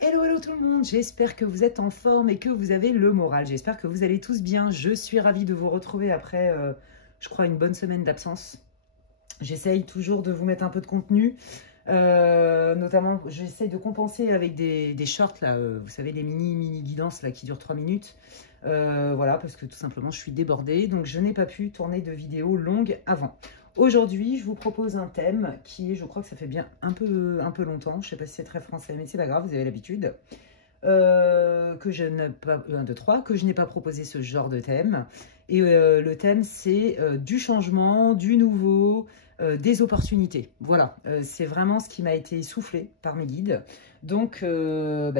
Hello, hello tout le monde, j'espère que vous êtes en forme et que vous avez le moral. J'espère que vous allez tous bien. Je suis ravie de vous retrouver après, je crois, une bonne semaine d'absence. J'essaye toujours de vous mettre un peu de contenu. Notamment, j'essaye de compenser avec des shorts, là, vous savez, les mini guidances là, qui durent 3 minutes. Voilà, parce que tout simplement, je suis débordée. Donc, je n'ai pas pu tourner de vidéos longues avant. Aujourd'hui, je vous propose un thème qui est, je crois que ça fait bien un peu longtemps. Je ne sais pas si c'est très français, mais c'est pas grave, vous avez l'habitude. Que je n'ai pas, 1, 2, 3, que je n'ai pas proposé ce genre de thème. Et le thème, c'est du changement, du nouveau, des opportunités. Voilà, c'est vraiment ce qui m'a été soufflé par mes guides. Donc,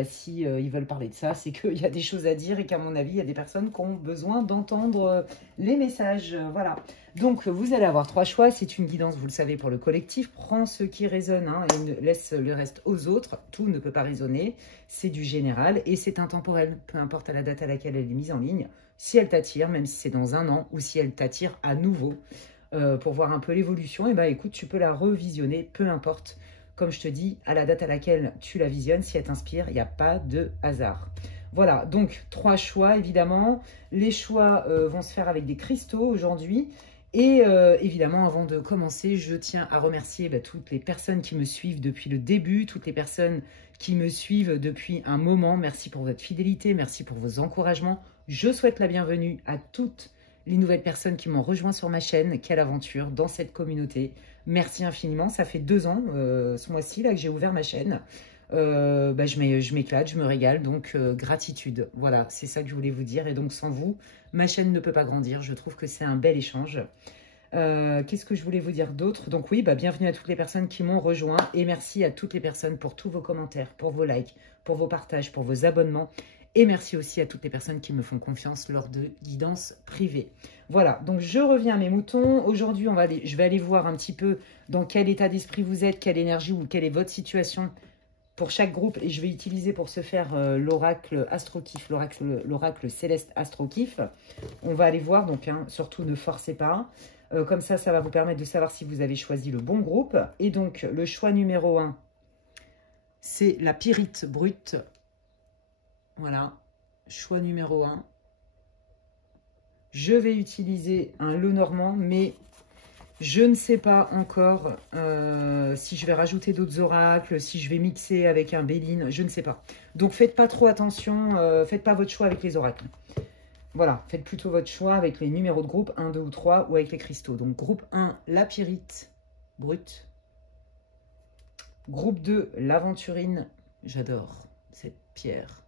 si ils veulent parler de ça, c'est qu'il y a des choses à dire et qu'à mon avis, il y a des personnes qui ont besoin d'entendre les messages. Voilà. Donc, vous allez avoir 3 choix. C'est une guidance, vous le savez, pour le collectif. Prends ce qui résonne hein, et laisse le reste aux autres. Tout ne peut pas résonner. C'est du général et c'est intemporel. Peu importe à la date à laquelle elle est mise en ligne. Si elle t'attire, même si c'est dans 1 an, ou si elle t'attire à nouveau pour voir un peu l'évolution, et écoute, tu peux la revisionner, peu importe. Comme je te dis, à la date à laquelle tu la visionnes, si elle t'inspire, il n'y a pas de hasard. Voilà, donc 3 choix, évidemment. Les choix vont se faire avec des cristaux aujourd'hui. Et évidemment, avant de commencer, je tiens à remercier toutes les personnes qui me suivent depuis le début, toutes les personnes qui me suivent depuis un moment. Merci pour votre fidélité, merci pour vos encouragements. Je souhaite la bienvenue à toutes les nouvelles personnes qui m'ont rejoint sur ma chaîne. Quelle aventure dans cette communauté. Merci infiniment. Ça fait 2 ans, ce mois-ci, là, que j'ai ouvert ma chaîne. Je m'éclate, je me régale, donc gratitude. Voilà, c'est ça que je voulais vous dire. Et donc, sans vous, ma chaîne ne peut pas grandir. Je trouve que c'est un bel échange. Qu'est-ce que je voulais vous dire d'autre? Donc oui, bienvenue à toutes les personnes qui m'ont rejoint. Et merci à toutes les personnes pour tous vos commentaires, pour vos likes, pour vos partages, pour vos abonnements. Et merci aussi à toutes les personnes qui me font confiance lors de guidances privées. Voilà, donc je reviens à mes moutons. Aujourd'hui, je vais aller voir un petit peu dans quel état d'esprit vous êtes, quelle énergie ou quelle est votre situation pour chaque groupe. Et je vais utiliser pour ce faire l'oracle Astrokif, l'oracle céleste Astrokif. On va aller voir, donc surtout ne forcez pas. Comme ça, ça va vous permettre de savoir si vous avez choisi le bon groupe. Et donc, le choix numéro 1, c'est la pyrite brute. Voilà, choix numéro 1. Je vais utiliser un Lenormand, mais je ne sais pas encore si je vais rajouter d'autres oracles, si je vais mixer avec un Béline, je ne sais pas. Donc, faites pas trop attention, faites pas votre choix avec les oracles. Voilà, faites plutôt votre choix avec les numéros de groupe 1, 2 ou 3 ou avec les cristaux. Donc, groupe 1, la pyrite brute. Groupe 2, l'aventurine. J'adore cette pierre.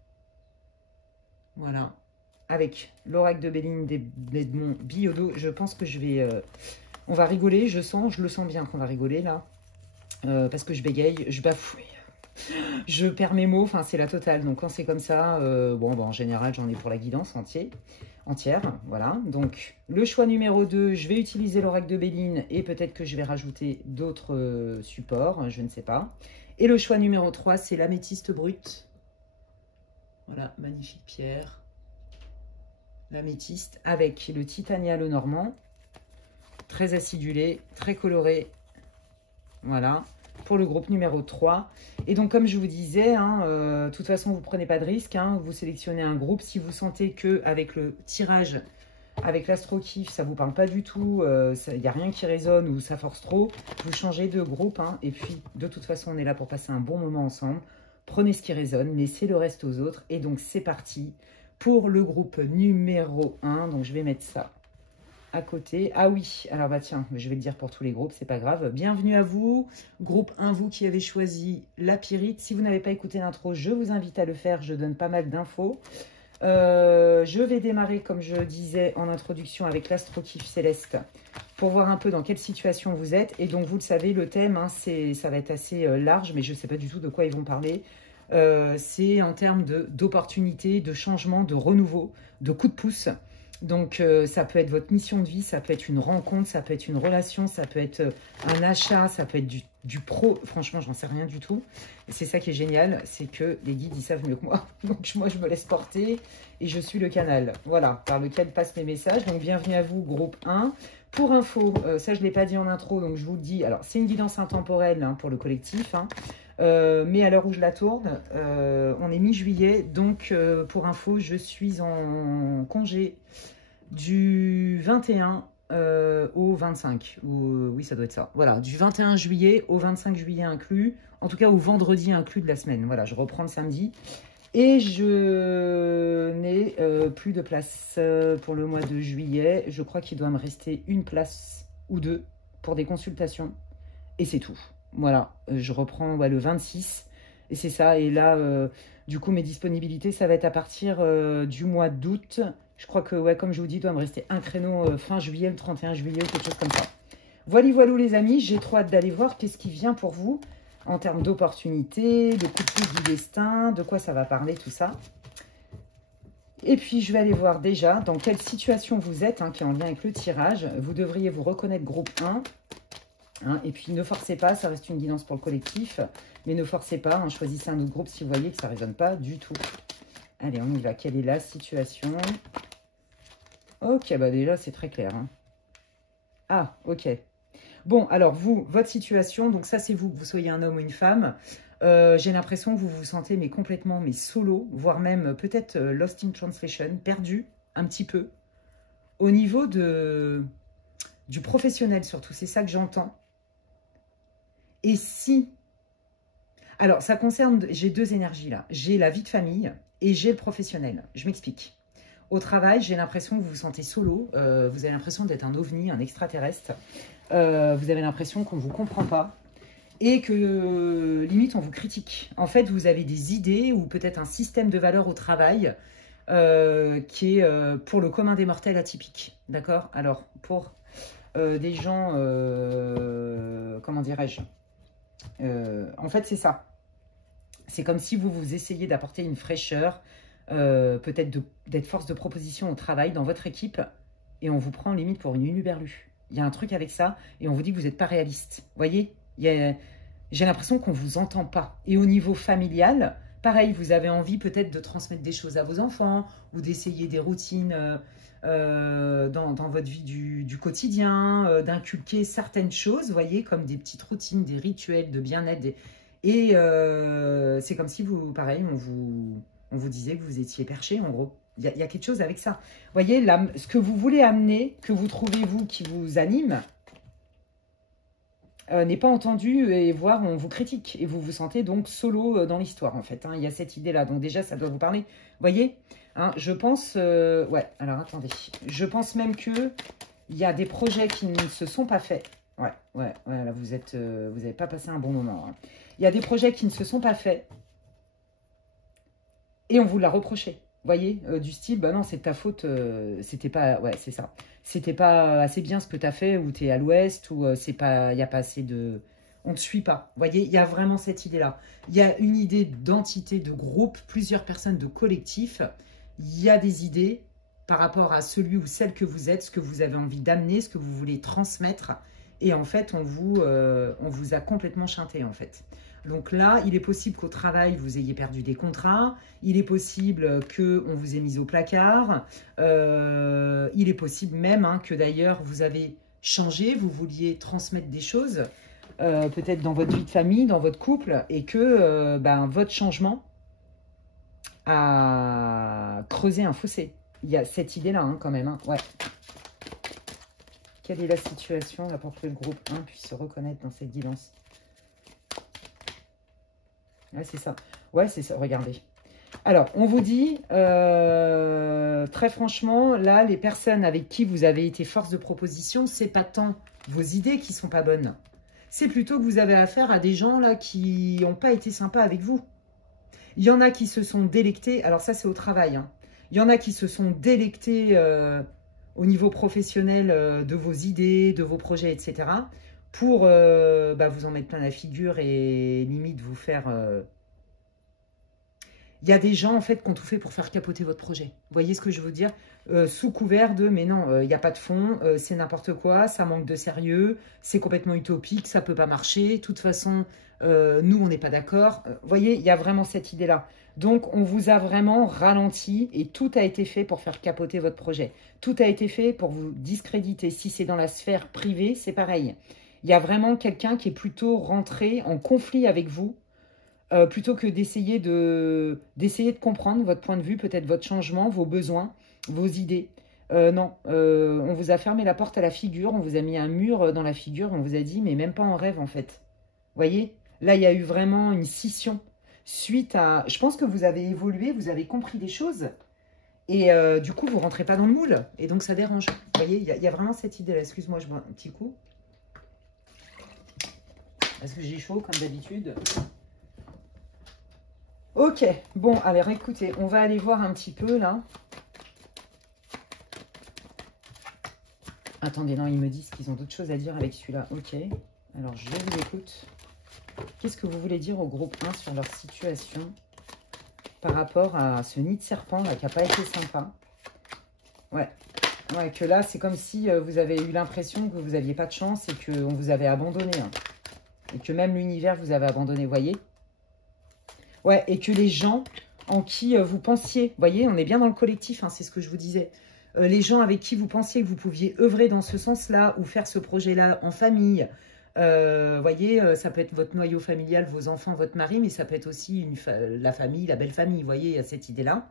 Voilà, avec l'oracle de Béline d'Edmond Billaudot. Je pense que je vais... on va rigoler, je le sens bien qu'on va rigoler là. Parce que je bégaye, je bafouille. Je perds mes mots, enfin c'est la totale. Donc quand c'est comme ça, en général j'en ai pour la guidance entière. Voilà, donc le choix numéro 2, je vais utiliser l'oracle de Béline et peut-être que je vais rajouter d'autres supports, je ne sais pas. Et le choix numéro 3, c'est l'améthyste brute. Voilà, magnifique pierre. L'améthyste avec le titania Lenormand. Très acidulé, très coloré. Voilà, pour le groupe numéro 3. Et donc, comme je vous disais, de toute façon, vous ne prenez pas de risque. Vous sélectionnez un groupe. Si vous sentez qu'avec le tirage, avec l'Astrokif, ça ne vous parle pas du tout, il n'y a rien qui résonne ou ça force trop, vous changez de groupe. Et puis, de toute façon, on est là pour passer un bon moment ensemble. Prenez ce qui résonne, laissez le reste aux autres. Et donc, c'est parti pour le groupe numéro 1. Donc, je vais mettre ça à côté. Ah oui, alors tiens, je vais le dire pour tous les groupes, c'est pas grave. Bienvenue à vous, groupe 1, vous qui avez choisi la pyrite. Si vous n'avez pas écouté l'intro, je vous invite à le faire, je donne pas mal d'infos. Je vais démarrer, comme je disais en introduction, avec l'Astrokif céleste pour voir un peu dans quelle situation vous êtes. Et donc, vous le savez, le thème, ça va être assez large, mais je ne sais pas du tout de quoi ils vont parler. C'est en termes d'opportunités, de changement, de renouveau, de coup de pouce. Donc, ça peut être votre mission de vie, ça peut être une rencontre, ça peut être une relation, ça peut être un achat, ça peut être du pro. Franchement, j'en sais rien du tout. C'est ça qui est génial, c'est que les guides, ils savent mieux que moi. Donc, moi, je me laisse porter et je suis le canal, voilà, par lequel passent mes messages. Donc, bienvenue à vous, groupe 1. Pour info, ça, je ne l'ai pas dit en intro, donc je vous le dis. Alors, c'est une guidance intemporelle pour le collectif. Mais à l'heure où je la tourne, on est mi-juillet. Donc, pour info, je suis en congé du 21 au 25. Oui, ça doit être ça. Voilà, du 21 juillet au 25 juillet inclus. En tout cas, au vendredi inclus de la semaine. Voilà, je reprends le samedi. Et je n'ai plus de place pour le mois de juillet. Je crois qu'il doit me rester une place ou deux pour des consultations. Et c'est tout. Voilà, je reprends le 26. Et c'est ça. Et là, du coup, mes disponibilités, ça va être à partir du mois d'août. Je crois que, ouais, comme je vous dis, il doit me rester un créneau fin juillet, le 31 juillet ou quelque chose comme ça. Voilà, voilà les amis. J'ai trop hâte d'aller voir qu'est-ce qui vient pour vous en termes d'opportunités, de coup de pouce du destin, de quoi ça va parler, tout ça. Et puis, je vais aller voir déjà dans quelle situation vous êtes, qui est en lien avec le tirage. Vous devriez vous reconnaître groupe 1. Et puis, ne forcez pas, ça reste une guidance pour le collectif. Mais ne forcez pas, choisissez un autre groupe si vous voyez que ça ne résonne pas du tout. Allez, on y va. Quelle est la situation? Ok, bah déjà, c'est très clair. Ah, ok. Bon, alors vous, votre situation, donc ça c'est vous, que vous soyez un homme ou une femme. J'ai l'impression que vous vous sentez mais complètement solo, voire même peut-être lost in translation, perdu un petit peu. Au niveau du professionnel surtout, c'est ça que j'entends. Et si... Alors ça concerne, j'ai deux énergies là. J'ai la vie de famille et j'ai le professionnel. Je m'explique. Au travail, j'ai l'impression que vous vous sentez solo. Vous avez l'impression d'être un ovni, un extraterrestre. Vous avez l'impression qu'on ne vous comprend pas. Et que, limite, on vous critique. En fait, vous avez des idées ou peut-être un système de valeurs au travail qui est, pour le commun des mortels, atypique. D'accord? Alors, pour des gens, comment dirais-je, en fait, c'est ça. C'est comme si vous essayez d'apporter une fraîcheur, peut-être d'être force de proposition au travail dans votre équipe et on vous prend limite pour une huluberlue. Il y a un truc avec ça et on vous dit que vous n'êtes pas réaliste. Vous voyez, j'ai l'impression qu'on ne vous entend pas. Et au niveau familial, pareil, vous avez envie peut-être de transmettre des choses à vos enfants ou d'essayer des routines dans votre vie du quotidien, d'inculquer certaines choses, vous voyez, comme des petites routines, des rituels de bien-être. Et c'est comme si vous, pareil, on vous disait que vous étiez perché, en gros. Il y a quelque chose avec ça. Vous voyez, ce que vous voulez amener, que vous trouvez, vous, qui vous anime, n'est pas entendu et voire on vous critique. Et vous vous sentez donc solo dans l'histoire, en fait. Il y a cette idée-là. Donc déjà, ça doit vous parler. Vous voyez, je pense... ouais, alors attendez. Je pense même que il y a des projets qui ne se sont pas faits. Ouais, là, vous n'avez pas passé un bon moment. Il y a des projets qui ne se sont pas faits. Et on vous l'a reproché. Vous voyez, du style, bah non, c'est de ta faute, c'était pas, ouais, c'est ça. C'était pas assez bien ce que tu as fait, ou tu es à l'ouest, ou c'est pas, il n'y a pas assez de... On ne te suit pas. Vous voyez, il y a vraiment cette idée-là. Il y a une idée d'entité, de groupe, plusieurs personnes, de collectif. Il y a des idées par rapport à celui ou celle que vous êtes, ce que vous avez envie d'amener, ce que vous voulez transmettre. Et en fait, on vous a complètement chanté, en fait. Donc là, il est possible qu'au travail, vous ayez perdu des contrats. Il est possible qu'on vous ait mis au placard. Il est possible même que d'ailleurs, vous avez changé, vous vouliez transmettre des choses, peut-être dans votre vie de famille, dans votre couple, et que votre changement a creusé un fossé. Il y a cette idée-là quand même. Ouais. Quelle est la situation là pour que le groupe 1 puisse se reconnaître dans cette guidance? Ouais, c'est ça. Ouais, c'est ça. Regardez. Alors, on vous dit, très franchement, là, les personnes avec qui vous avez été force de proposition, c'est pas tant vos idées qui sont pas bonnes. C'est plutôt que vous avez affaire à des gens là qui n'ont pas été sympas avec vous. Il y en a qui se sont délectés. Alors ça, c'est au travail. Il y en a qui se sont délectés au niveau professionnel de vos idées, de vos projets, etc. pour vous en mettre plein la figure et limite vous faire... Il y a des gens, en fait, qui ont tout fait pour faire capoter votre projet. Vous voyez ce que je veux dire? Sous couvert de, mais non, il n'y a pas de fond, c'est n'importe quoi, ça manque de sérieux, c'est complètement utopique, ça ne peut pas marcher, de toute façon, nous, on n'est pas d'accord. Vous voyez, il y a vraiment cette idée-là. Donc, on vous a vraiment ralenti et tout a été fait pour faire capoter votre projet. Tout a été fait pour vous discréditer. Si c'est dans la sphère privée, c'est pareil. Il y a vraiment quelqu'un qui est plutôt rentré en conflit avec vous plutôt que d'essayer de comprendre votre point de vue, peut-être votre changement, vos besoins, vos idées. Non, on vous a fermé la porte à la figure, on vous a mis un mur dans la figure, on vous a dit, mais même pas en rêve en fait. Vous voyez, là il y a eu vraiment une scission suite à... Je pense que vous avez évolué, vous avez compris des choses, et du coup vous rentrez pas dans le moule, et donc ça dérange. Vous voyez, il y a vraiment cette idée-là. Excuse-moi, je bois un petit coup. Parce que j'ai chaud comme d'habitude. Ok, bon, alors écoutez, on va aller voir un petit peu là. Attendez, non, ils me disent qu'ils ont d'autres choses à dire avec celui-là. Ok, alors je vous écoute. Qu'est-ce que vous voulez dire au groupe 1 sur leur situation par rapport à ce nid de serpent là qui n'a pas été sympa? Ouais, que là, c'est comme si vous avez eu l'impression que vous n'aviez pas de chance et qu'on vous avait abandonné. Hein. Et que même l'univers vous avait abandonné, vous voyez? Ouais, et que les gens en qui vous pensiez, vous voyez, on est bien dans le collectif, hein, c'est ce que je vous disais. Les gens avec qui vous pensiez que vous pouviez œuvrer dans ce sens-là ou faire ce projet-là en famille, voyez, ça peut être votre noyau familial, vos enfants, votre mari, mais ça peut être aussi la famille, la belle famille, vous voyez, il y a cette idée-là.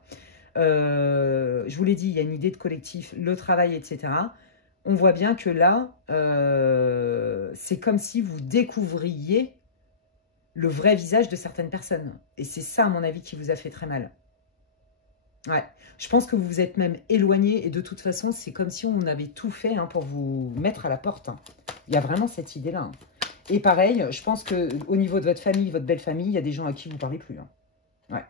Je vous l'ai dit, il y a une idée de collectif, le travail, etc. On voit bien que là, c'est comme si vous découvriez le vrai visage de certaines personnes. Et c'est ça, à mon avis, qui vous a fait très mal. Ouais, je pense que vous vous êtes même éloigné et de toute façon, c'est comme si on avait tout fait hein, pour vous mettre à la porte. Hein. Il y a vraiment cette idée-là. Hein. Et pareil, je pense qu'au niveau de votre famille, votre belle famille, il y a des gens à qui vous ne parlez plus. Hein. Ouais.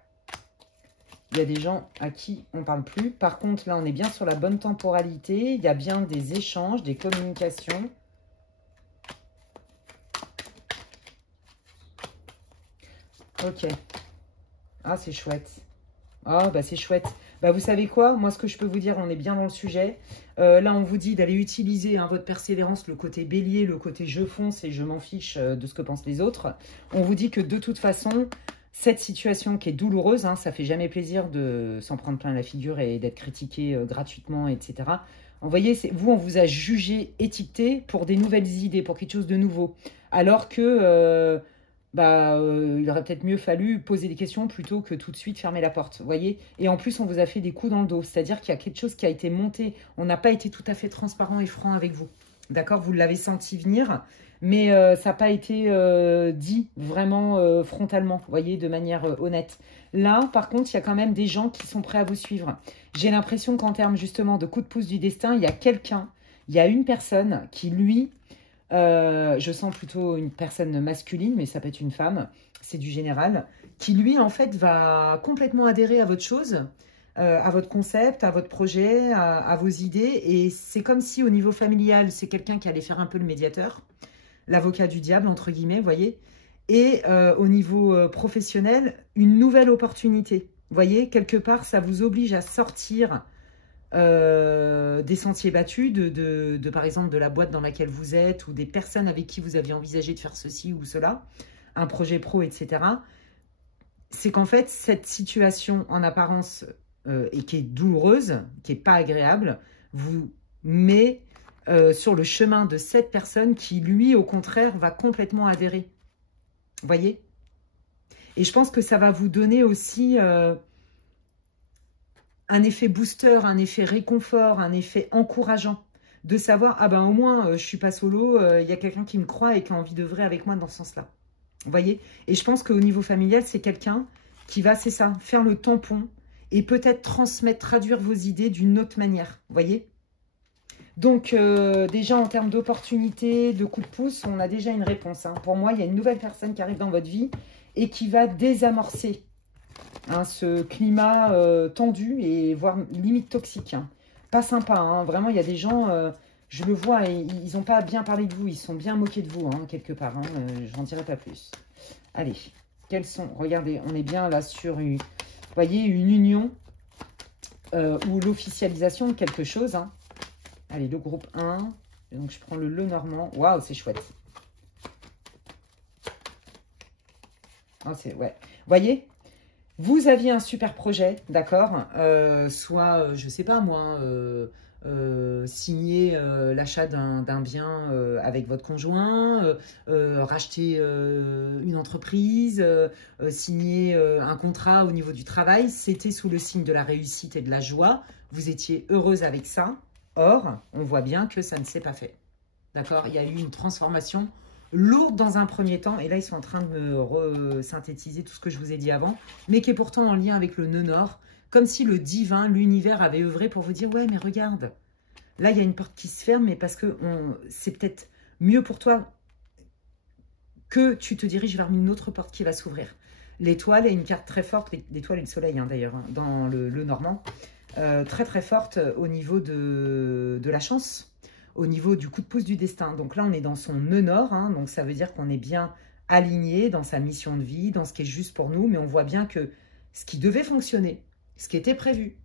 Il y a des gens à qui on ne parle plus. Par contre, là, on est bien sur la bonne temporalité. Il y a bien des échanges, des communications. Ok. Ah, c'est chouette. Ah, bah c'est chouette. Bah vous savez quoi? Moi, ce que je peux vous dire, on est bien dans le sujet. Là, on vous dit d'aller utiliser hein, votre persévérance, le côté bélier, le côté je fonce et je m'en fiche de ce que pensent les autres. On vous dit que de toute façon, cette situation qui est douloureuse, hein, ça fait jamais plaisir de s'en prendre plein la figure et d'être critiqué gratuitement, etc. Vous voyez, vous, on vous a jugé, étiqueté pour des nouvelles idées, pour quelque chose de nouveau. Alors que... il aurait peut-être mieux fallu poser des questions plutôt que tout de suite fermer la porte, vous voyez. Et en plus, on vous a fait des coups dans le dos, c'est-à-dire qu'il y a quelque chose qui a été monté. On n'a pas été tout à fait transparent et franc avec vous, d'accord? Vous l'avez senti venir, mais ça n'a pas été dit vraiment frontalement, vous voyez, de manière honnête. Là, par contre, il y a quand même des gens qui sont prêts à vous suivre. J'ai l'impression qu'en termes justement de coup de pouce du destin, il y a quelqu'un, il y a une personne qui, lui... je sens plutôt une personne masculine, mais ça peut être une femme, c'est du général, qui lui en fait va complètement adhérer à votre chose, à votre concept, à votre projet, à vos idées, et c'est comme si au niveau familial, c'est quelqu'un qui allait faire un peu le médiateur, l'avocat du diable, entre guillemets, vous voyez, et au niveau professionnel, une nouvelle opportunité, vous voyez, quelque part, ça vous oblige à sortir... des sentiers battus, par exemple de la boîte dans laquelle vous êtes ou des personnes avec qui vous aviez envisagé de faire ceci ou cela, un projet pro, etc. C'est qu'en fait, cette situation en apparence et qui est douloureuse, qui n'est pas agréable, vous met sur le chemin de cette personne qui, lui, au contraire, va complètement adhérer. Vous voyez? Et je pense que ça va vous donner aussi... un effet booster, un effet réconfort, un effet encourageant. De savoir, ah ben au moins, je suis pas solo, il y a quelqu'un qui me croit et qui a envie d'œuvrer avec moi dans ce sens-là. Vous voyez? Et je pense qu'au niveau familial, c'est quelqu'un qui va, c'est ça, faire le tampon et peut-être transmettre, traduire vos idées d'une autre manière. Vous voyez? Donc, déjà en termes d'opportunités, de coups de pouce, on a déjà une réponse. Hein. Pour moi, il y a une nouvelle personne qui arrive dans votre vie et qui va désamorcer hein, ce climat tendu et voire limite toxique. Hein. Pas sympa, hein. Vraiment, il y a des gens, je le vois, et ils n'ont pas bien parlé de vous, ils sont bien moqués de vous, hein, quelque part. Hein. J'en dirai pas plus. Allez, quels sont... Regardez, on est bien là sur, vous voyez, une union ou l'officialisation de quelque chose. Hein. Allez, le groupe 1. Donc, je prends le Lenormand. Waouh, c'est chouette. Oh, c'est... Ouais. Vous voyez ? Vous aviez un super projet, d'accord soit, je sais pas moi, signer l'achat d'un bien avec votre conjoint, racheter une entreprise, signer un contrat au niveau du travail. C'était sous le signe de la réussite et de la joie. Vous étiez heureuse avec ça. Or, on voit bien que ça ne s'est pas fait. D'accord? Il y a eu une transformation lourde dans un premier temps. Et là, ils sont en train de me resynthétiser tout ce que je vous ai dit avant, mais qui est pourtant en lien avec le nœud nord. Comme si le divin, l'univers avait œuvré pour vous dire « Ouais, mais regarde, là, il y a une porte qui se ferme, mais parce que c'est peut-être mieux pour toi que tu te diriges vers une autre porte qui va s'ouvrir. » L'étoile est une carte très forte, l'étoile et le soleil hein, d'ailleurs, hein, dans le normand, très très forte au niveau de la chance, au niveau du coup de pouce du destin. Donc là, on est dans son nœud nord, hein, donc ça veut dire qu'on est bien aligné dans sa mission de vie, dans ce qui est juste pour nous, mais on voit bien que ce qui devait fonctionner, ce qui était prévu,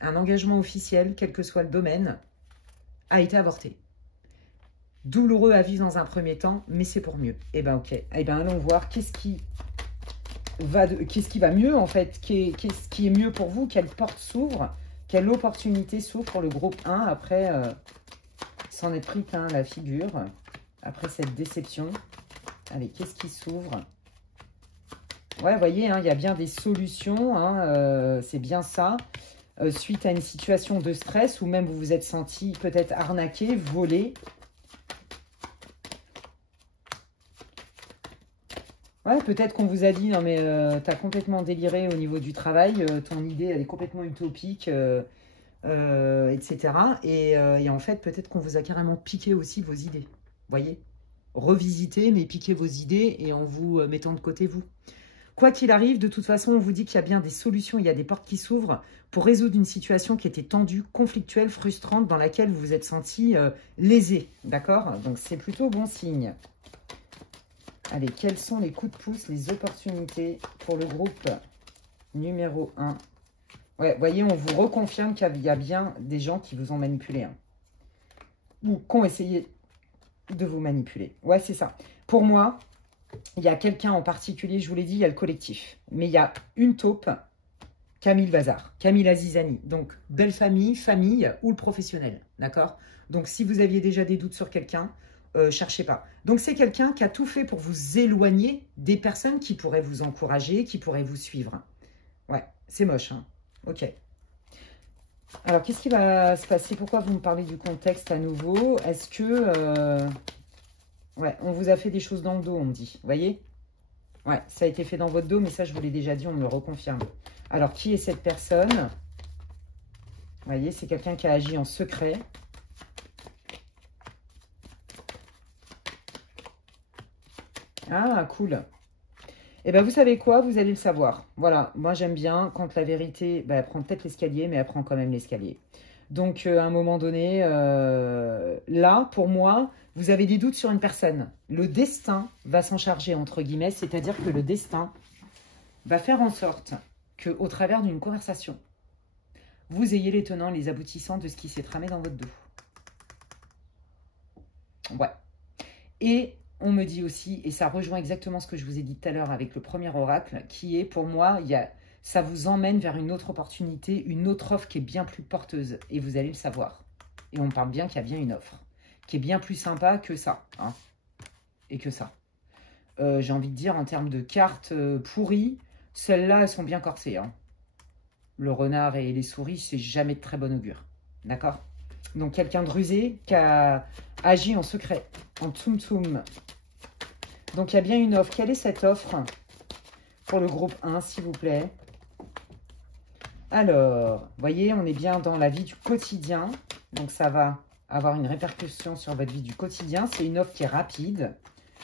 un engagement officiel, quel que soit le domaine, a été avorté. Douloureux à vivre dans un premier temps, mais c'est pour mieux. Eh bien, ok. Eh bien, allons voir qu'est-ce qui va mieux, en fait. Qu'est-ce qui est mieux pour vous? Quelle porte s'ouvre? Quelle opportunité s'ouvre pour le groupe 1 après s'en être pris plein la figure, après cette déception? Allez, qu'est-ce qui s'ouvre? Ouais, vous voyez, hein, il y a bien des solutions, hein, c'est bien ça. Suite à une situation de stress ou même vous vous êtes senti peut-être arnaqué, volé. Ouais, peut-être qu'on vous a dit, non mais t'as complètement déliré au niveau du travail, ton idée elle est complètement utopique, etc. Et en fait, peut-être qu'on vous a carrément piqué aussi vos idées. Voyez, revisiter, mais piquer vos idées et en vous mettant de côté vous. Quoi qu'il arrive, de toute façon, on vous dit qu'il y a bien des solutions, il y a des portes qui s'ouvrent pour résoudre une situation qui était tendue, conflictuelle, frustrante, dans laquelle vous vous êtes senti lésé. D'accord? Donc, c'est plutôt bon signe. Allez, quels sont les coups de pouce, les opportunités pour le groupe numéro 1? Ouais, voyez, on vous reconfirme qu'il y a bien des gens qui vous ont manipulé. Hein, ou qui ont essayé de vous manipuler. Ouais, c'est ça. Pour moi, il y a quelqu'un en particulier, je vous l'ai dit, il y a le collectif. Mais il y a une taupe, Camille Vazar, Camille Azizani. Donc, belle famille, famille ou le professionnel. D'accord? Donc, si vous aviez déjà des doutes sur quelqu'un, cherchez pas. Donc, c'est quelqu'un qui a tout fait pour vous éloigner des personnes qui pourraient vous encourager, qui pourraient vous suivre. Ouais, c'est moche. Hein. Ok. Alors, qu'est-ce qui va se passer? Pourquoi vous me parlez du contexte à nouveau? Est-ce que... ouais, on vous a fait des choses dans le dos, on me dit. Vous voyez? Ouais, ça a été fait dans votre dos, mais ça, je vous l'ai déjà dit, on me le reconfirme. Alors, qui est cette personne? Vous voyez, c'est quelqu'un qui a agi en secret. Ah, cool. Eh bien, vous savez quoi? Vous allez le savoir. Voilà, moi, j'aime bien quand la vérité, elle prend peut-être l'escalier, mais elle prend quand même l'escalier. Donc, à un moment donné, là, pour moi, vous avez des doutes sur une personne. Le destin va s'en charger, entre guillemets, c'est-à-dire que le destin va faire en sorte qu'au travers d'une conversation, vous ayez les tenants, les aboutissants de ce qui s'est tramé dans votre dos. Ouais. Et on me dit aussi, et ça rejoint exactement ce que je vous ai dit tout à l'heure avec le premier oracle, qui est, pour moi, ça vous emmène vers une autre opportunité, une autre offre qui est bien plus porteuse. Et vous allez le savoir. Et on parle bien qu'il y a bien une offre qui est bien plus sympa que ça. Hein, et que ça. J'ai envie de dire, en termes de cartes pourries, celles-là, elles sont bien corsées. Hein. Le renard et les souris, c'est jamais de très bon augure. D'accord? Donc, quelqu'un de rusé qui a agi en secret, en tsum-tsum. Donc, il y a bien une offre. Quelle est cette offre pour le groupe 1, s'il vous plaît? Alors, vous voyez, on est bien dans la vie du quotidien. Donc, ça va avoir une répercussion sur votre vie du quotidien. C'est une offre qui est rapide.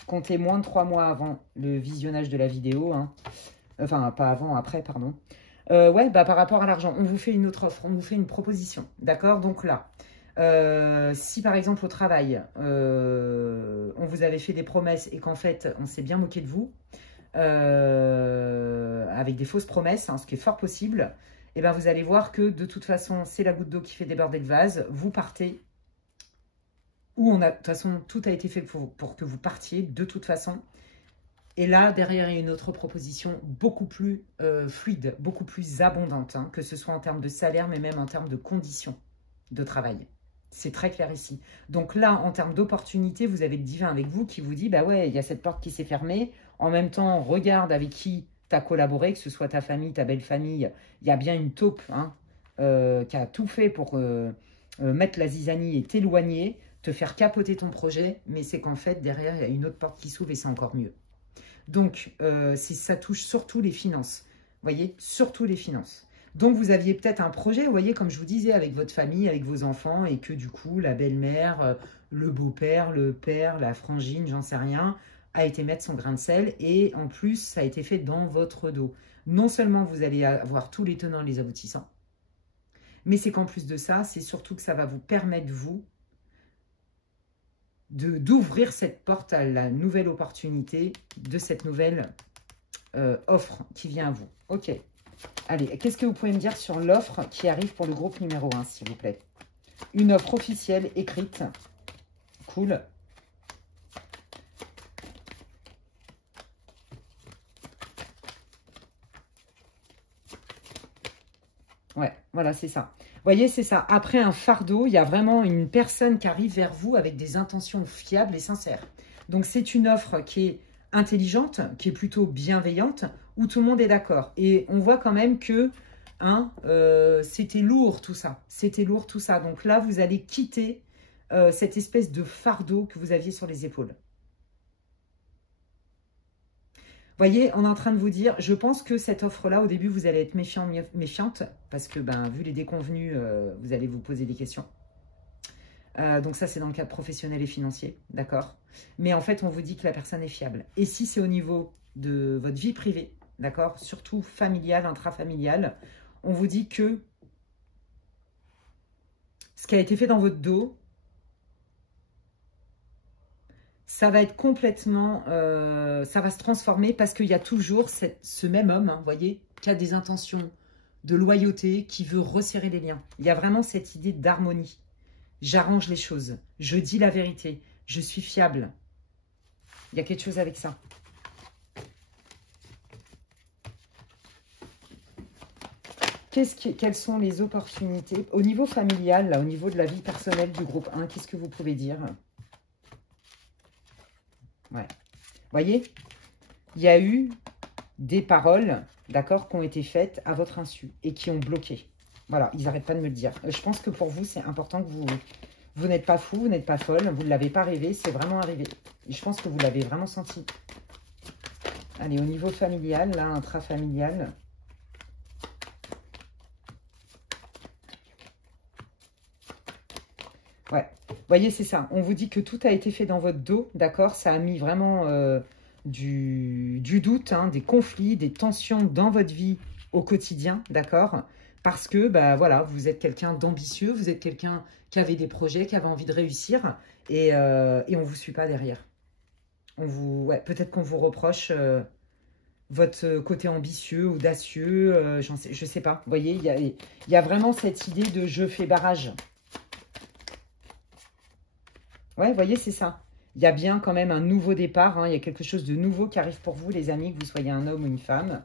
Comptez moins de 3 mois avant le visionnage de la vidéo. Hein. Enfin, pas avant, après, pardon. Ouais, par rapport à l'argent, on vous fait une autre offre, on vous fait une proposition. D'accord? Donc là, si par exemple au travail, on vous avait fait des promesses et qu'en fait, on s'est bien moqué de vous, avec des fausses promesses, hein, ce qui est fort possible, et ben vous allez voir que de toute façon, c'est la goutte d'eau qui fait déborder le vase. Vous partez, ou de toute façon, tout a été fait pour que vous partiez, de toute façon. Et là, derrière, il y a une autre proposition beaucoup plus fluide, beaucoup plus abondante, hein, que ce soit en termes de salaire, mais même en termes de conditions. de travail. C'est très clair ici. Donc là, en termes d'opportunité, vous avez le divin avec vous qui vous dit, bah ouais, il y a cette porte qui s'est fermée. En même temps, regarde avec qui tu as collaboré, que ce soit ta famille, ta belle famille. Il y a bien une taupe hein, qui a tout fait pour mettre la zizanie et t'éloigner, te faire capoter ton projet. Mais c'est qu'en fait, derrière, il y a une autre porte qui s'ouvre et c'est encore mieux. Donc, ça touche surtout les finances. Vous voyez, surtout les finances. Donc, vous aviez peut-être un projet, vous voyez, comme je vous disais, avec votre famille, avec vos enfants, et que du coup, la belle-mère, le beau-père, le père, la frangine, j'en sais rien, a été mettre son grain de sel. Et en plus, ça a été fait dans votre dos. Non seulement vous allez avoir tous les tenants et les aboutissants, mais c'est qu'en plus de ça, c'est surtout que ça va vous permettre, vous, d'ouvrir cette porte à la nouvelle opportunité de cette nouvelle offre qui vient à vous. Ok. Allez, qu'est-ce que vous pouvez me dire sur l'offre qui arrive pour le groupe numéro 1, s'il vous plaît? Une offre officielle, écrite. Cool. Ouais, voilà, c'est ça. Vous voyez, c'est ça. Après un fardeau, il y a vraiment une personne qui arrive vers vous avec des intentions fiables et sincères. Donc, c'est une offre qui est intelligente, qui est plutôt bienveillante, où tout le monde est d'accord. Et on voit quand même que hein, c'était lourd tout ça. C'était lourd tout ça. Donc là, vous allez quitter cette espèce de fardeau que vous aviez sur les épaules. Vous voyez, on est en train de vous dire, je pense que cette offre-là, au début, vous allez être méfiante, parce que, ben, vu les déconvenus, vous allez vous poser des questions. Donc ça, c'est dans le cadre professionnel et financier, d'accord? Mais en fait, on vous dit que la personne est fiable. Et si c'est au niveau de votre vie privée, d'accord? Surtout familiale, intrafamiliale, on vous dit que ce qui a été fait dans votre dos, ça va être complètement, ça va se transformer parce qu'il y a toujours ce même homme, hein, vous voyez, qui a des intentions de loyauté, qui veut resserrer les liens. Il y a vraiment cette idée d'harmonie. J'arrange les choses, je dis la vérité, je suis fiable. Il y a quelque chose avec ça. Quelles sont les opportunités au niveau familial, là, au niveau de la vie personnelle du groupe 1? Qu'est-ce que vous pouvez dire? Ouais. Vous voyez, il y a eu des paroles, d'accord, qui ont été faites à votre insu et qui ont bloqué. Voilà, ils n'arrêtent pas de me le dire. Je pense que pour vous, c'est important que vous n'êtes pas fou, vous n'êtes pas folle, vous ne l'avez pas rêvé, c'est vraiment arrivé. Et je pense que vous l'avez vraiment senti. Allez, au niveau familial, là, intrafamilial. Ouais, vous voyez, c'est ça. On vous dit que tout a été fait dans votre dos, d'accord? Ça a mis vraiment du doute, hein, des conflits, des tensions dans votre vie au quotidien, d'accord? Parce que, bah voilà, vous êtes quelqu'un d'ambitieux, vous êtes quelqu'un qui avait des projets, qui avait envie de réussir, et on ne vous suit pas derrière. Ouais, peut-être qu'on vous reproche votre côté ambitieux, audacieux, je sais pas. Vous voyez, il y a vraiment cette idée de je fais barrage. Ouais, vous voyez, c'est ça. Il y a bien quand même un nouveau départ. Hein. Il y a quelque chose de nouveau qui arrive pour vous, les amis, que vous soyez un homme ou une femme.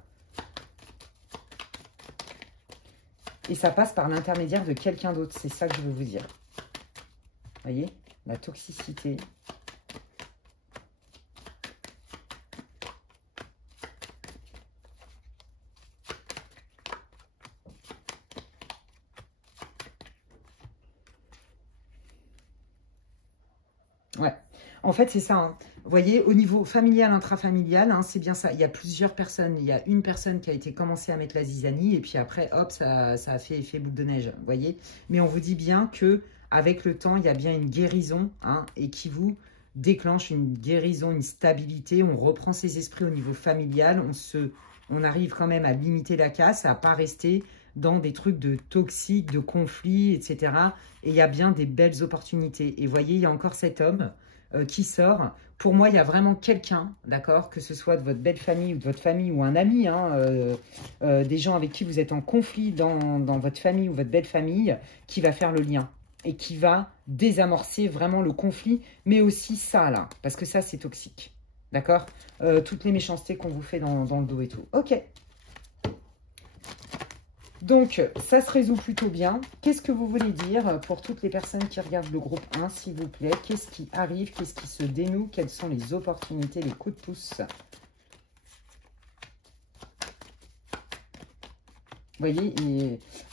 Et ça passe par l'intermédiaire de quelqu'un d'autre. C'est ça que je veux vous dire. Vous voyez, la toxicité. Ouais. En fait, c'est ça. Hein. Vous voyez, au niveau familial, intrafamilial, hein, c'est bien ça. Il y a plusieurs personnes. Il y a une personne qui a été commencée à mettre la zizanie et puis après, hop, ça a fait effet boule de neige. Vous voyez. Mais on vous dit bien que avec le temps, il y a bien une guérison hein, et qui vous déclenche une guérison, une stabilité. On reprend ses esprits au niveau familial. On arrive quand même à limiter la casse, à ne pas rester dans des trucs de toxiques, de conflits, etc. Et il y a bien des belles opportunités. Et vous voyez, il y a encore cet homme qui sort. Pour moi, il y a vraiment quelqu'un, d'accord, que ce soit de votre belle famille ou de votre famille ou un ami, hein, des gens avec qui vous êtes en conflit dans votre famille ou votre belle famille, qui va faire le lien et qui va désamorcer vraiment le conflit, mais aussi ça, là, parce que ça, c'est toxique, d'accord? Toutes les méchancetés qu'on vous fait dans le dos et tout. Ok. Donc, ça se résout plutôt bien. Qu'est-ce que vous voulez dire pour toutes les personnes qui regardent le groupe 1, s'il vous plaît? Qu'est-ce qui arrive? Qu'est-ce qui se dénoue? Quelles sont les opportunités, les coups de pouce? Vous voyez,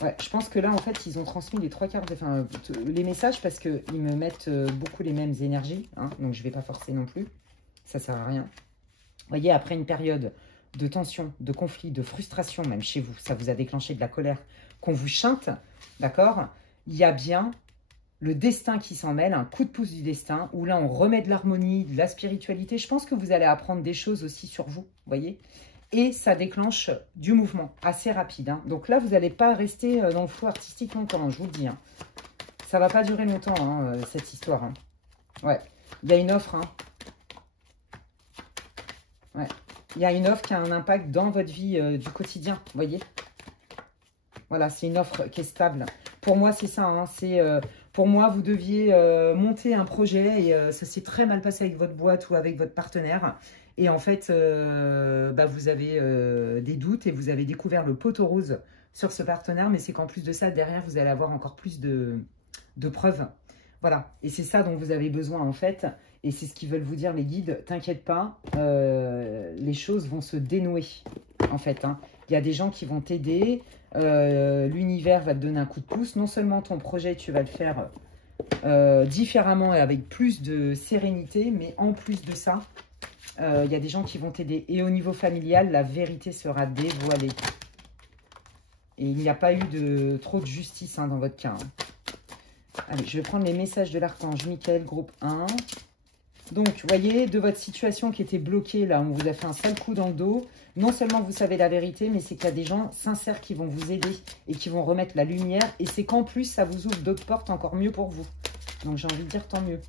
ouais, je pense que là, en fait, ils ont transmis les trois quarts, enfin, les messages parce qu'ils me mettent beaucoup les mêmes énergies. Hein, donc, je ne vais pas forcer non plus. Ça ne sert à rien. Vous voyez, après une période de tension, de conflit, de frustration, même chez vous, ça vous a déclenché de la colère, qu'on vous chante, d'accord? Il y a bien le destin qui s'en mêle, un coup de pouce du destin, où là, on remet de l'harmonie, de la spiritualité. Je pense que vous allez apprendre des choses aussi sur vous, vous voyez? Et ça déclenche du mouvement assez rapide. Hein. Donc là, vous n'allez pas rester dans le flou artistique longtemps, je vous le dis. Hein. Ça ne va pas durer longtemps, hein, cette histoire. Hein. Ouais, il y a une offre. Hein. Ouais. Il y a une offre qui a un impact dans votre vie du quotidien, vous voyez? Voilà, c'est une offre qui est stable. Pour moi, c'est ça. Hein, pour moi, vous deviez monter un projet et ça s'est très mal passé avec votre boîte ou avec votre partenaire. Et en fait, vous avez des doutes et vous avez découvert le poteau rose sur ce partenaire. Mais c'est qu'en plus de ça, derrière, vous allez avoir encore plus de preuves. Voilà. Et c'est ça dont vous avez besoin, en fait. Et c'est ce qu'ils veulent vous dire, les guides. T'inquiète pas, les choses vont se dénouer, en fait. Hein. Il y a des gens qui vont t'aider. L'univers va te donner un coup de pouce. Non seulement ton projet, tu vas le faire différemment et avec plus de sérénité, mais en plus de ça, il y a des gens qui vont t'aider. Et au niveau familial, la vérité sera dévoilée. Et il n'y a pas eu trop de justice dans votre cas. Hein. Allez, je vais prendre les messages de l'archange Michael, groupe 1. Donc, vous voyez, de votre situation qui était bloquée, là, on vous a fait un sale coup dans le dos. Non seulement vous savez la vérité, mais c'est qu'il y a des gens sincères qui vont vous aider et qui vont remettre la lumière. Et c'est qu'en plus, ça vous ouvre d'autres portes encore mieux pour vous. Donc, j'ai envie de dire tant mieux.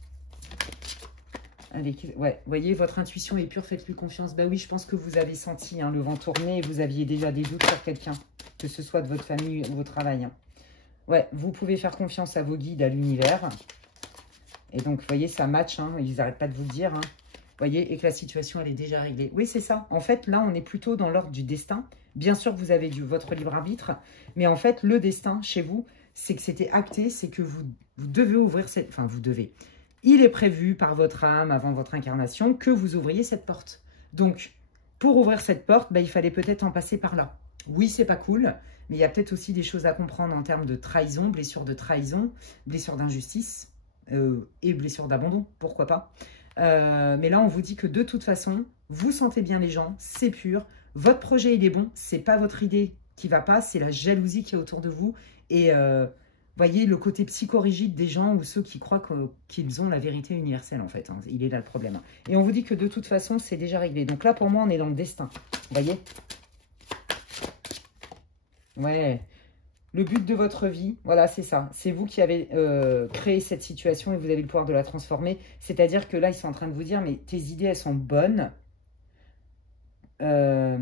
Allez, ouais, vous voyez, votre intuition est pure, faites-lui confiance. Bah oui, je pense que vous avez senti le vent tourner et vous aviez déjà des doutes sur quelqu'un, que ce soit de votre famille ou votre travail. Hein. Ouais, vous pouvez faire confiance à vos guides, à l'univers. Et donc, vous voyez, ça match, hein, ils n'arrêtent pas de vous le dire. Hein. Vous voyez, et que la situation, elle est déjà réglée. Oui, c'est ça. En fait, là, on est plutôt dans l'ordre du destin. Bien sûr, vous avez votre libre arbitre. Mais en fait, le destin, chez vous, c'est que c'était acté, c'est que vous devez ouvrir cette... Enfin, vous devez. Il est prévu par votre âme, avant votre incarnation, que vous ouvriez cette porte. Donc, pour ouvrir cette porte, il fallait peut-être en passer par là. Oui, c'est pas cool, mais il y a peut-être aussi des choses à comprendre en termes de trahison, blessure d'injustice. Et blessure d'abandon, pourquoi pas. Mais là, on vous dit que de toute façon, vous sentez bien les gens, c'est pur. Votre projet, il est bon. C'est pas votre idée qui va pas, c'est la jalousie qui est autour de vous. Et voyez le côté psychorigide des gens ou ceux qui croient qu'ils ont la vérité universelle, en fait. Hein. Il est là le problème. Et on vous dit que de toute façon, c'est déjà réglé. Donc là, pour moi, on est dans le destin. Voyez? Ouais. Le but de votre vie, voilà, c'est ça. C'est vous qui avez créé cette situation et vous avez le pouvoir de la transformer. C'est-à-dire que là, ils sont en train de vous dire, mais tes idées, elles sont bonnes. Tu as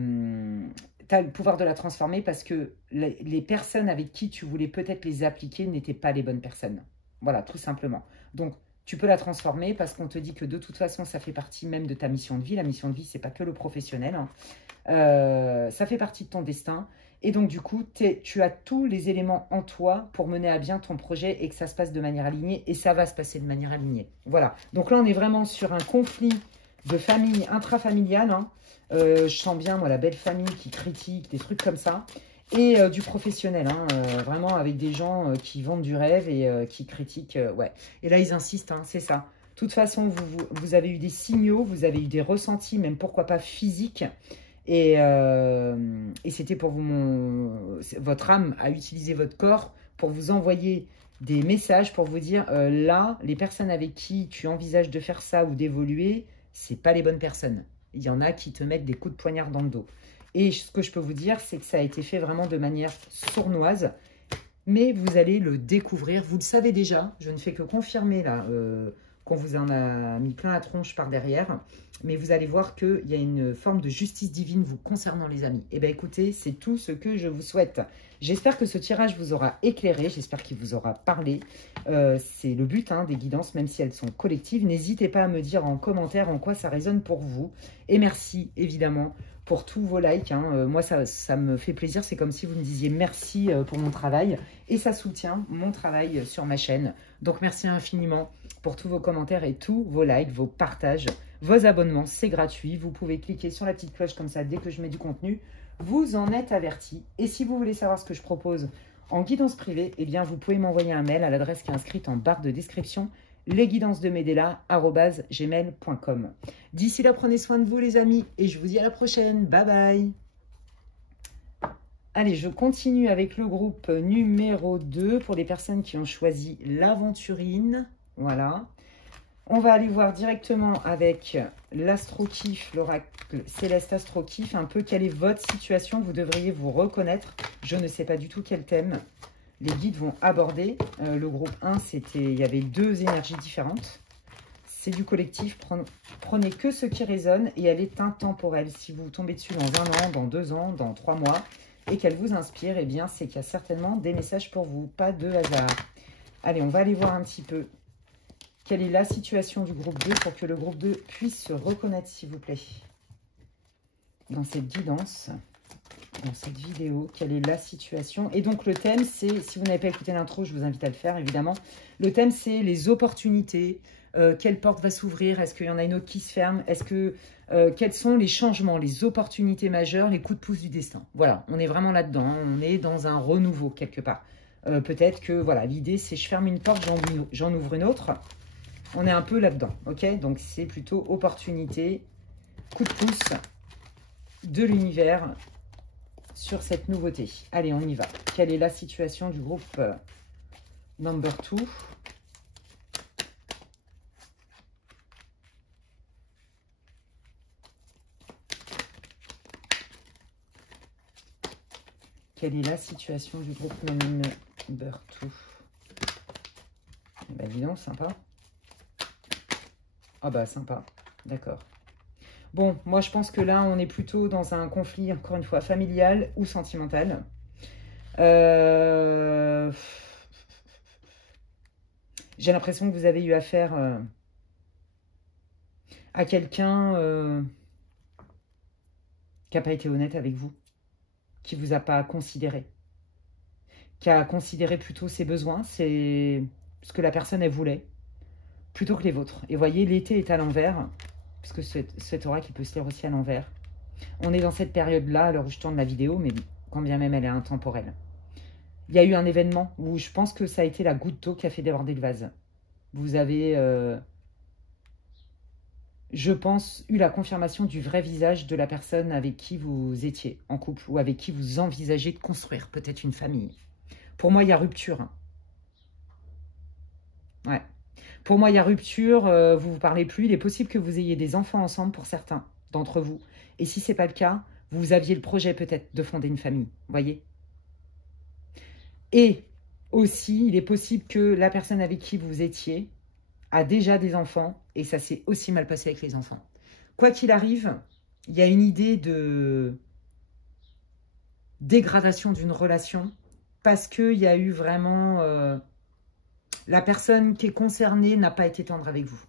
le pouvoir de la transformer parce que les personnes avec qui tu voulais peut-être les appliquer n'étaient pas les bonnes personnes. Voilà, tout simplement. Donc, tu peux la transformer parce qu'on te dit que de toute façon, ça fait partie même de ta mission de vie. La mission de vie, c'est pas que le professionnel. Hein. Ça fait partie de ton destin. Et donc, du coup, tu as tous les éléments en toi pour mener à bien ton projet et que ça se passe de manière alignée. Et ça va se passer de manière alignée. Voilà. Donc là, on est vraiment sur un conflit de famille intrafamiliale. Hein. Je sens bien, moi, la belle famille qui critique, des trucs comme ça. Et du professionnel, hein, vraiment avec des gens qui vendent du rêve et qui critiquent. Ouais. Et là, ils insistent, hein, c'est ça. De toute façon, vous avez eu des signaux, vous avez eu des ressentis, même pourquoi pas physiques. Et c'était pour vous, votre âme a utilisé votre corps pour vous envoyer des messages pour vous dire, là, les personnes avec qui tu envisages de faire ça ou d'évoluer, c'est pas les bonnes personnes. Il y en a qui te mettent des coups de poignard dans le dos. Et ce que je peux vous dire, c'est que ça a été fait vraiment de manière sournoise. Mais vous allez le découvrir. Vous le savez déjà. Je ne fais que confirmer là qu'on vous en a mis plein la tronche par derrière. Mais vous allez voir qu'il y a une forme de justice divine vous concernant, les amis. Eh bien, écoutez, c'est tout ce que je vous souhaite. J'espère que ce tirage vous aura éclairé. J'espère qu'il vous aura parlé. C'est le but des guidances, même si elles sont collectives. N'hésitez pas à me dire en commentaire en quoi ça résonne pour vous. Et merci, évidemment, pour tous vos likes. Hein. Moi, ça me fait plaisir. C'est comme si vous me disiez merci pour mon travail. Et ça soutient mon travail sur ma chaîne. Donc, merci infiniment pour tous vos commentaires et tous vos likes, vos partages, vos abonnements. C'est gratuit. Vous pouvez cliquer sur la petite cloche comme ça dès que je mets du contenu. Vous en êtes avertis. Et si vous voulez savoir ce que je propose en guidance privée, eh bien, vous pouvez m'envoyer un mail à l'adresse qui est inscrite en barre de description, lesguidancesdemedela@gmail.com. D'ici là, prenez soin de vous, les amis, et je vous dis à la prochaine. Bye bye. Allez, je continue avec le groupe numéro 2 pour les personnes qui ont choisi l'aventurine. Voilà. On va aller voir directement avec l'Astro-Kiff, l'oracle Céleste Astro-Kiff, un peu quelle est votre situation. Vous devriez vous reconnaître. Je ne sais pas du tout quel thème les guides vont aborder. Le groupe 1, il y avait 2 énergies différentes. C'est du collectif. Prenez que ce qui résonne et elle est intemporelle. Si vous tombez dessus dans 1 an, dans 2 ans, dans 3 mois et qu'elle vous inspire, eh bien, c'est qu'il y a certainement des messages pour vous. Pas de hasard. Allez, on va aller voir un petit peu quelle est la situation du groupe 2 pour que le groupe 2 puisse se reconnaître, s'il vous plaît, dans cette guidance, dans cette vidéo. Quelle est la situation? Et donc, le thème, c'est, si vous n'avez pas écouté l'intro, je vous invite à le faire, évidemment. Le thème, c'est les opportunités. Quelle porte va s'ouvrir? Est-ce qu'il y en a une autre qui se ferme? Est-ce que quels sont les changements, les opportunités majeures, les coups de pouce du destin? Voilà, on est vraiment là-dedans. Hein. On est dans un renouveau, quelque part. Peut-être que, voilà, l'idée, c'est je ferme une porte, j'en ouvre une autre. On est un peu là-dedans, ok? Donc, c'est plutôt opportunité, coup de pouce de l'univers sur cette nouveauté. Allez, on y va. Quelle est la situation du groupe number 2? Quelle est la situation du groupe number 2? Bah, dis donc, sympa. Ah bah, sympa. D'accord. Bon, moi, je pense que là, on est plutôt dans un conflit, encore une fois, familial ou sentimental. J'ai l'impression que vous avez eu affaire à quelqu'un qui n'a pas été honnête avec vous, qui ne vous a pas considéré, qui a considéré plutôt ses besoins, c'est ce que la personne, elle voulait, plutôt que les vôtres. Et voyez, l'été est à l'envers, puisque cet oracle, il peut se lire aussi à l'envers. On est dans cette période-là, à l'heure où je tourne la vidéo, mais quand bien même elle est intemporelle. Il y a eu un événement où je pense que ça a été la goutte d'eau qui a fait déborder le vase. Vous avez, je pense, eu la confirmation du vrai visage de la personne avec qui vous étiez en couple ou avec qui vous envisagez de construire peut-être une famille. Pour moi, il y a rupture. Ouais. Pour moi, il y a rupture, vous ne vous parlez plus. Il est possible que vous ayez des enfants ensemble pour certains d'entre vous. Et si ce n'est pas le cas, vous aviez le projet peut-être de fonder une famille. Vous voyez? Et aussi, il est possible que la personne avec qui vous étiez a déjà des enfants et ça s'est aussi mal passé avec les enfants. Quoi qu'il arrive, il y a une idée de dégradation d'une relation parce qu'il y a eu vraiment... la personne qui est concernée n'a pas été tendre avec vous.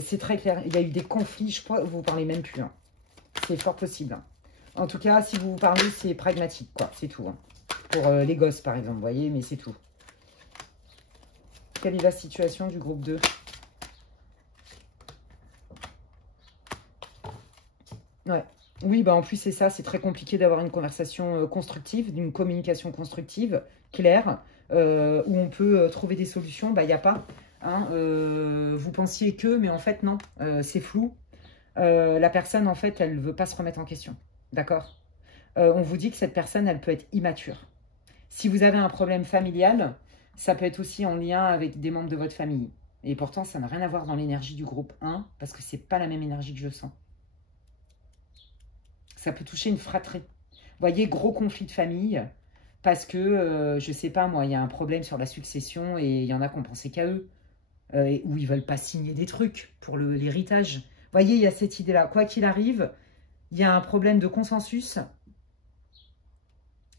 C'est très clair. Il y a eu des conflits. Je crois que vous ne parlez même plus. Hein. C'est fort possible. Hein. En tout cas, si vous vous parlez, c'est pragmatique. Quoi. C'est tout. Hein. Pour les gosses, par exemple. Vous voyez, mais c'est tout. Quelle est la situation du groupe 2? Ouais. Oui, bah en plus, c'est ça. C'est très compliqué d'avoir une conversation constructive, d'une communication constructive, claire, où on peut trouver des solutions. Bah, il n'y a pas. Hein, vous pensiez que, mais en fait, non. C'est flou. La personne, en fait, elle ne veut pas se remettre en question. D'accord? On vous dit que cette personne, elle peut être immature. Si vous avez un problème familial, ça peut être aussi en lien avec des membres de votre famille. Et pourtant, ça n'a rien à voir dans l'énergie du groupe 1, parce que c'est pas la même énergie que je sens. Ça peut toucher une fratrie. Vous voyez, gros conflit de famille, parce que, je sais pas, moi, il y a un problème sur la succession, et il y en a qui ont pensé qu'à eux, où ils veulent pas signer des trucs pour l'héritage. Vous voyez, il y a cette idée-là. Quoi qu'il arrive, il y a un problème de consensus.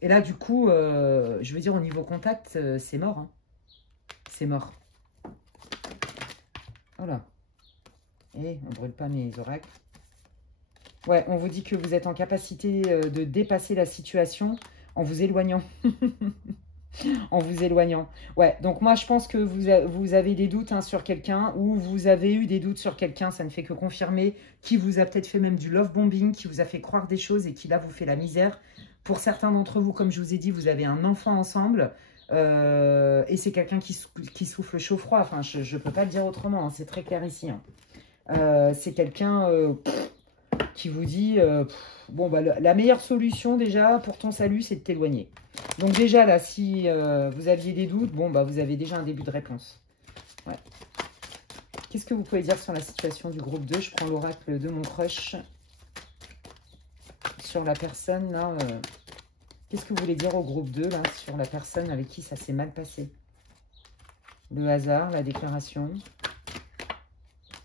Et là, du coup, je veux dire, au niveau contact, c'est mort. Hein. C'est mort. Voilà. Et on ne brûle pas mes oracles. Ouais, on vous dit que vous êtes en capacité de dépasser la situation en vous éloignant. En vous éloignant. Ouais, donc moi, je pense que vous avez des doutes hein, sur quelqu'un ou vous avez eu des doutes sur quelqu'un. Ça ne fait que confirmer qui vous a peut-être fait même du love bombing, qui vous a fait croire des choses et qui, là, vous fait la misère. Pour certains d'entre vous, comme je vous ai dit, vous avez un enfant ensemble et c'est quelqu'un qui souffle chaud-froid. Enfin, je ne peux pas le dire autrement. Hein, c'est très clair ici. Hein. C'est quelqu'un qui vous dit... bon, bah, la meilleure solution, déjà, pour ton salut, c'est de t'éloigner. Donc déjà, là, si vous aviez des doutes, bon, bah, vous avez déjà un début de réponse. Ouais. Qu'est-ce que vous pouvez dire sur la situation du groupe 2? Je prends l'oracle de mon crush. Sur la personne, là. Qu'est-ce que vous voulez dire au groupe 2, là, sur la personne avec qui ça s'est mal passé? Le hasard, la déclaration.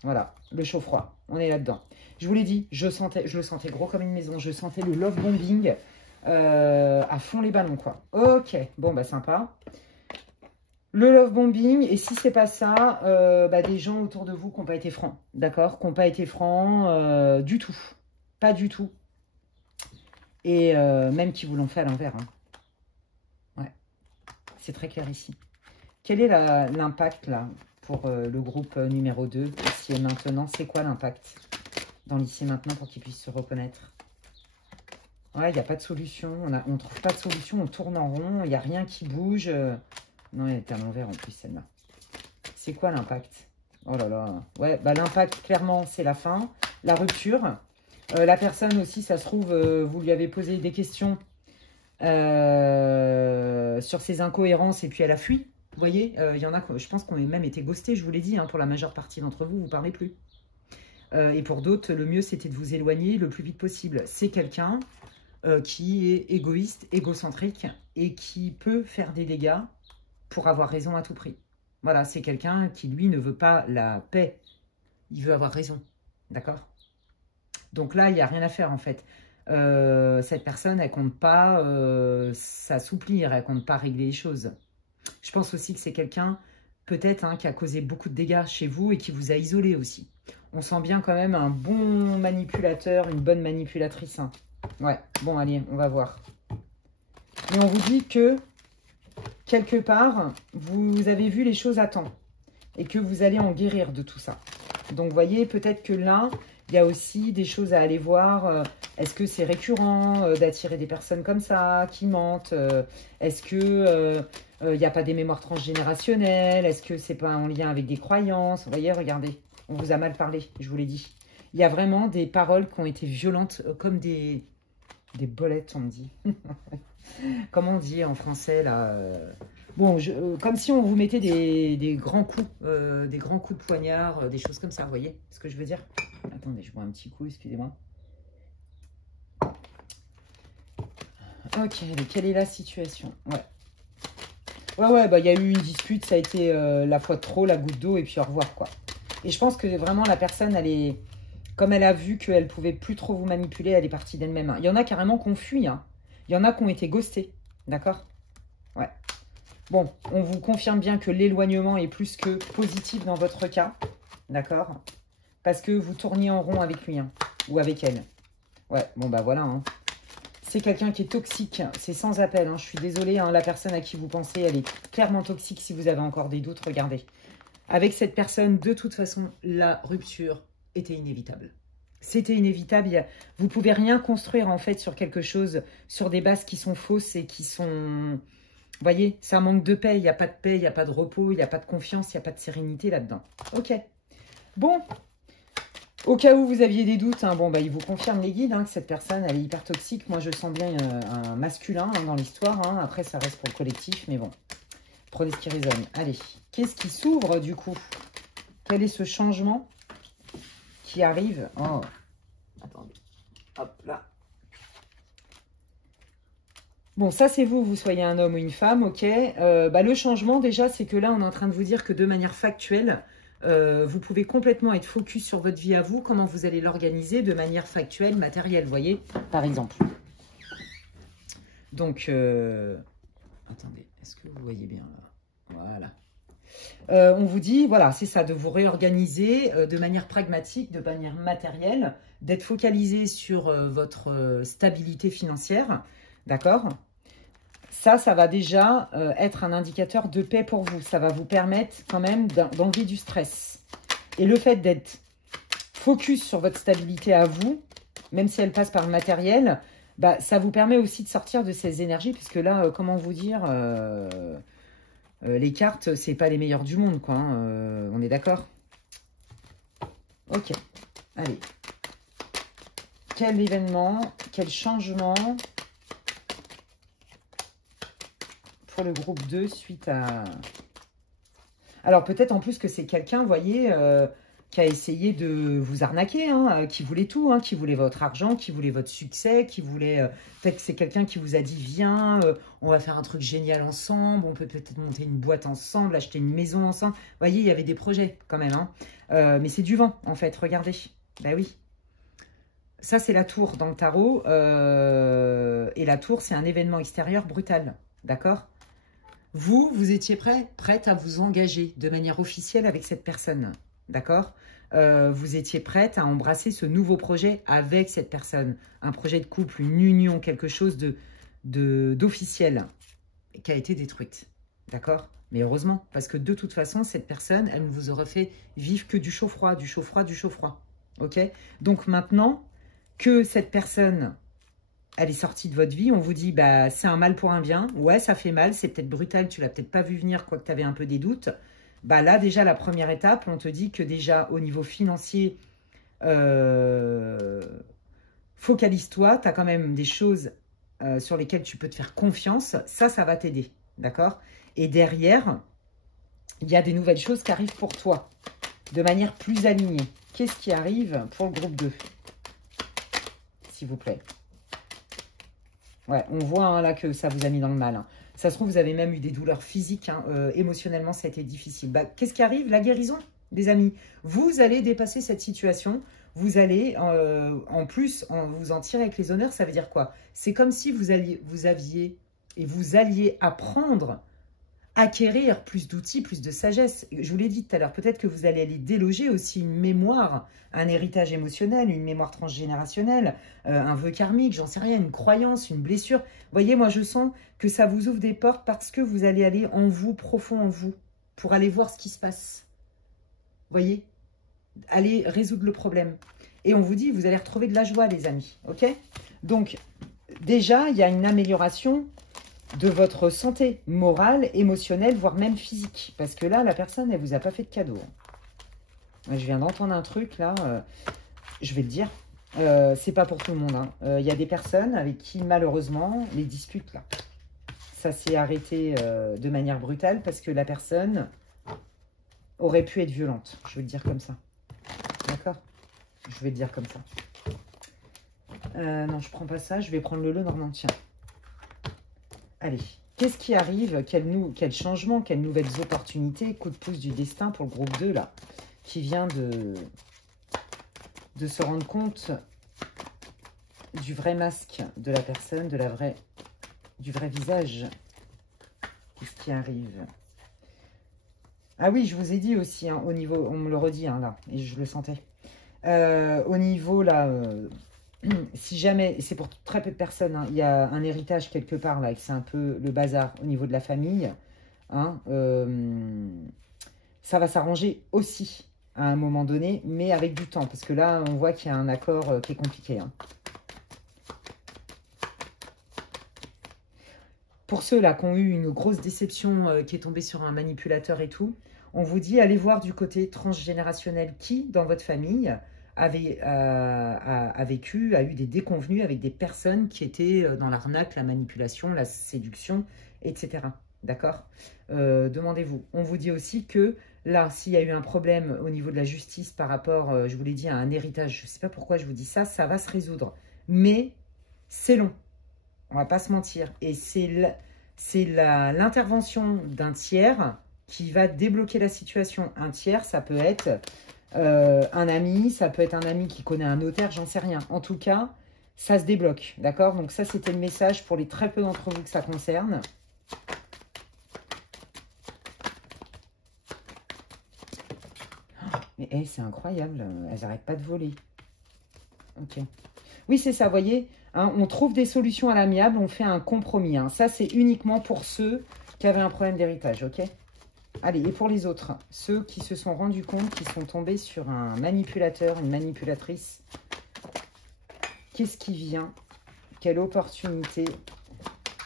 Voilà, le chaud-froid. On est là-dedans. Je vous l'ai dit, je le sentais gros comme une maison. Je sentais le love bombing. À fond les ballons, quoi. Ok, bon, bah sympa. Le love bombing, et si c'est pas ça, bah, des gens autour de vous qui n'ont pas été francs, d'accord? Qui n'ont pas été francs du tout. Pas du tout. Et même qui vous l'ont fait à l'envers. Hein. Ouais, c'est très clair ici. Quel est l'impact, là, pour le groupe numéro 2, ici et maintenant? C'est quoi l'impact dans l'ici et maintenant pour qu'ils puissent se reconnaître? Ouais, il n'y a pas de solution. On ne trouve pas de solution. On tourne en rond. Il n'y a rien qui bouge. Non, elle est à l'envers en plus, celle-là. C'est quoi l'impact? Oh là là. Ouais, bah l'impact, clairement, c'est la fin. La rupture. La personne aussi, ça se trouve, vous lui avez posé des questions sur ses incohérences et puis elle a fui. Vous voyez, il y en a, je pense qu'on a même été ghostés, je vous l'ai dit. Hein, pour la majeure partie d'entre vous, vous ne parlez plus. Et pour d'autres, le mieux, c'était de vous éloigner le plus vite possible. C'est quelqu'un... qui est égoïste, égocentrique et qui peut faire des dégâts pour avoir raison à tout prix. Voilà, c'est quelqu'un qui, lui, ne veut pas la paix. Il veut avoir raison. D'accord? Donc là, il n'y a rien à faire, en fait. Cette personne, elle ne compte pas s'assouplir, elle ne compte pas régler les choses. Je pense aussi que c'est quelqu'un, peut-être, hein, qui a causé beaucoup de dégâts chez vous et qui vous a isolé aussi. On sent bien quand même un bon manipulateur, une bonne manipulatrice, hein. Ouais, bon, allez, on va voir. Mais on vous dit que, quelque part, vous avez vu les choses à temps. Et que vous allez en guérir de tout ça. Donc, vous voyez, peut-être que là, il y a aussi des choses à aller voir. Est-ce que c'est récurrent d'attirer des personnes comme ça, qui mentent? Est-ce que il n'y a pas des mémoires transgénérationnelles? Est-ce que c'est pas en lien avec des croyances? Vous voyez, regardez, on vous a mal parlé, je vous l'ai dit. Il y a vraiment des paroles qui ont été violentes, comme des bolettes, on me dit. Comment on dit en français, là bon, comme si on vous mettait des grands coups de poignard, des choses comme ça, vous voyez ce que je veux dire? Attendez, je bois un petit coup, excusez-moi. Ok, mais quelle est la situation? Ouais, bah il y a eu une dispute, ça a été la fois de trop, la goutte d'eau, et puis au revoir, quoi. Et je pense que vraiment, la personne, elle est... Comme elle a vu qu'elle ne pouvait plus trop vous manipuler, elle est partie d'elle-même. Il y en a carrément qui ont fui. Hein. Il y en a qui ont été ghostés. D'accord? Ouais. Bon, on vous confirme bien que l'éloignement est plus que positif dans votre cas. D'accord? Parce que vous tourniez en rond avec lui. Hein, ou avec elle. Ouais, bon bah voilà. Hein. C'est quelqu'un qui est toxique. C'est sans appel. Hein. Je suis désolée. Hein, la personne à qui vous pensez, elle est clairement toxique. Si vous avez encore des doutes, regardez. Avec cette personne, de toute façon, la rupture était inévitable. C'était inévitable. Vous ne pouvez rien construire, en fait, sur quelque chose, sur des bases qui sont fausses et qui sont... Vous voyez, c'est un manque de paix. Il n'y a pas de paix, il n'y a pas de repos, il n'y a pas de confiance, il n'y a pas de sérénité là-dedans. Ok. Bon. Au cas où vous aviez des doutes, hein, bon, bah, il vous confirme les guides, hein, que cette personne, elle est hyper toxique. Moi, je sens bien un masculin hein, dans l'histoire. Hein. Après, ça reste pour le collectif, mais bon. Prenez ce qui résonne. Allez. Qu'est-ce qui s'ouvre, du coup? Quel est ce changement qui arrive? Oh, attendez. Hop là. Bon, ça, c'est vous soyez un homme ou une femme, ok. Bah, le changement, déjà, c'est que là, on est en train de vous dire que de manière factuelle, vous pouvez complètement être focus sur votre vie à vous, comment vous allez l'organiser de manière factuelle, matérielle, vous voyez, par exemple. Donc, attendez, est-ce que vous voyez bien là? Voilà. On vous dit, voilà, c'est ça, de vous réorganiser de manière pragmatique, de manière matérielle, d'être focalisé sur votre stabilité financière, d'accord? Ça va déjà être un indicateur de paix pour vous. Ça va vous permettre quand même d'enlever du stress. Et le fait d'être focus sur votre stabilité à vous, même si elle passe par le matériel, bah, ça vous permet aussi de sortir de ces énergies, puisque là, comment vous dire, les cartes, c'est pas les meilleures du monde, quoi. Hein, on est d'accord? Ok, allez. Quel événement, quel changement pour le groupe 2 suite à... Alors peut-être en plus que c'est quelqu'un, vous voyez, qui a essayé de vous arnaquer, hein, qui voulait tout, hein, qui voulait votre argent, qui voulait votre succès, qui voulait... peut-être que c'est quelqu'un qui vous a dit, viens, on va faire un truc génial ensemble, on peut peut-être monter une boîte ensemble, acheter une maison ensemble. Vous voyez, il y avait des projets quand même, hein. Mais c'est du vent, en fait, regardez. Ben oui. Ça, c'est la tour dans le tarot. Et la tour, c'est un événement extérieur brutal, d'accord? Vous étiez prête à vous engager de manière officielle avec cette personne, d'accord? Vous étiez prête à embrasser ce nouveau projet avec cette personne. Un projet de couple, une union, quelque chose d'officiel qui a été détruite, d'accord? Mais heureusement, parce que de toute façon, cette personne, elle ne vous aurait fait vivre que du chaud-froid, du chaud-froid, du chaud-froid, ok? Donc maintenant que cette personne... elle est sortie de votre vie, on vous dit, bah, c'est un mal pour un bien. Ouais, ça fait mal, c'est peut-être brutal, tu l'as peut-être pas vu venir, quoique tu avais un peu des doutes. Bah là, déjà, la première étape, on te dit que déjà, au niveau financier, focalise-toi, tu as quand même des choses sur lesquelles tu peux te faire confiance. Ça va t'aider, d'accord? Et derrière, il y a des nouvelles choses qui arrivent pour toi, de manière plus alignée. Qu'est-ce qui arrive pour le groupe 2, s'il vous plaît? Ouais, on voit hein, là que ça vous a mis dans le mal. Hein. Ça se trouve, vous avez même eu des douleurs physiques. Hein, émotionnellement, ça a été difficile. Bah, qu'est-ce qui arrive? La guérison, les amis. Vous allez dépasser cette situation. Vous allez, en plus, vous en tirer avec les honneurs. Ça veut dire quoi? C'est comme si vous alliez apprendre, acquérir plus d'outils, plus de sagesse. Je vous l'ai dit tout à l'heure, peut-être que vous allez aller déloger aussi une mémoire, un héritage émotionnel, une mémoire transgénérationnelle, un vœu karmique, j'en sais rien, une croyance, une blessure. Vous voyez, moi je sens que ça vous ouvre des portes parce que vous allez aller en vous, profond en vous, pour aller voir ce qui se passe. Vous voyez? Allez résoudre le problème. Et on vous dit, vous allez retrouver de la joie, les amis. Ok? Donc, déjà, il y a une amélioration de votre santé morale, émotionnelle, voire même physique. Parce que là, la personne, elle vous a pas fait de cadeau. Je viens d'entendre un truc, là, je vais le dire. C'est pas pour tout le monde. Hein. Y a des personnes avec qui, malheureusement, les disputes, là, ça s'est arrêté de manière brutale parce que la personne aurait pu être violente. Je vais le dire comme ça. D'accord? Je vais le dire comme ça. Non, je prends pas ça. Je vais prendre le normandien. Allez, qu'est-ce qui arrive? Quel changement, quelles nouvelles opportunités? Coup de pouce du destin pour le groupe 2, là, qui vient de se rendre compte du vrai masque de la personne, du vrai visage. Qu'est-ce qui arrive? Ah oui, je vous ai dit aussi, hein, au niveau, on me le redit, hein, là, et je le sentais. Au niveau, là... si jamais, et c'est pour très peu de personnes, hein, il y a un héritage quelque part, là, et que c'est un peu le bazar au niveau de la famille, hein, ça va s'arranger aussi à un moment donné, mais avec du temps, parce que là, on voit qu'il y a un accord qui est compliqué. Hein. Pour ceux-là qui ont eu une grosse déception, qui est tombée sur un manipulateur et tout, on vous dit, allez voir du côté transgénérationnel qui, dans votre famille, a vécu, a eu des déconvenues avec des personnes qui étaient dans l'arnaque, la manipulation, la séduction, etc. D'accord? Demandez-vous. On vous dit aussi que là, s'il y a eu un problème au niveau de la justice par rapport, je vous l'ai dit, à un héritage, je ne sais pas pourquoi je vous dis ça, ça va se résoudre. Mais c'est long. On ne va pas se mentir. Et c'est l'intervention d'un tiers qui va débloquer la situation. Un tiers, ça peut être... un ami, ça peut être un ami qui connaît un notaire, j'en sais rien. En tout cas, ça se débloque, d'accord? Donc ça, c'était le message pour les très peu d'entre vous que ça concerne. Mais hey, c'est incroyable, elles n'arrêtent pas de voler. Ok. Oui, c'est ça, vous voyez, hein, on trouve des solutions à l'amiable, on fait un compromis. Hein. Ça, c'est uniquement pour ceux qui avaient un problème d'héritage, ok? Allez, et pour les autres, ceux qui se sont rendus compte qu'ils sont tombés sur un manipulateur, une manipulatrice, qu'est-ce qui vient? Quelle opportunité?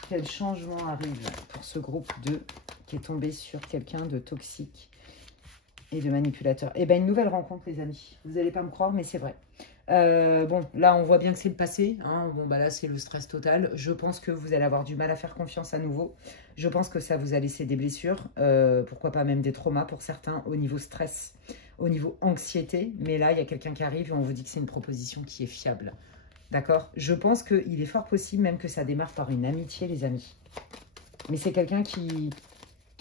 Quel changement arrive pour ce groupe 2 qui est tombé sur quelqu'un de toxique et de manipulateur? Eh bien, une nouvelle rencontre, les amis. Vous n'allez pas me croire, mais c'est vrai. Bon, là, on voit bien que c'est le passé. Hein. Bon, bah là, c'est le stress total. Je pense que vous allez avoir du mal à faire confiance à nouveau. Je pense que ça vous a laissé des blessures. Pourquoi pas même des traumas pour certains au niveau stress, au niveau anxiété. Mais là, il y a quelqu'un qui arrive et on vous dit que c'est une proposition qui est fiable. D'accord? Je pense qu'il est fort possible même que ça démarre par une amitié, les amis. Mais c'est quelqu'un qui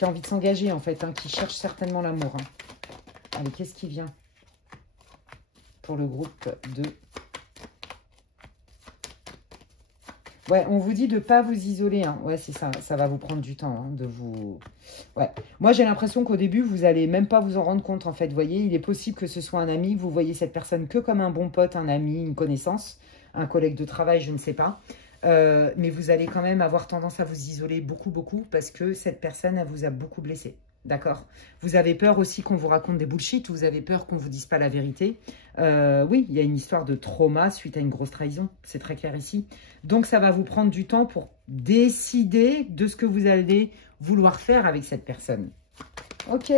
a envie de s'engager, en fait, hein, qui cherche certainement l'amour. Hein. Allez, qu'est-ce qui vient pour le groupe 2? Ouais, on vous dit de ne pas vous isoler. Hein. Ouais, c'est ça. Ça va vous prendre du temps hein, de vous... Ouais. Moi, j'ai l'impression qu'au début, vous n'allez même pas vous en rendre compte, en fait. Vous voyez, il est possible que ce soit un ami. Vous voyez cette personne que comme un bon pote, un ami, une connaissance, un collègue de travail, je ne sais pas. Mais vous allez quand même avoir tendance à vous isoler beaucoup, beaucoup, parce que cette personne, elle vous a beaucoup blessé. D'accord? Vous avez peur aussi qu'on vous raconte des bullshit, vous avez peur qu'on ne vous dise pas la vérité. Oui, il y a une histoire de trauma suite à une grosse trahison, c'est très clair ici. Donc, ça va vous prendre du temps pour décider de ce que vous allez vouloir faire avec cette personne. Ok.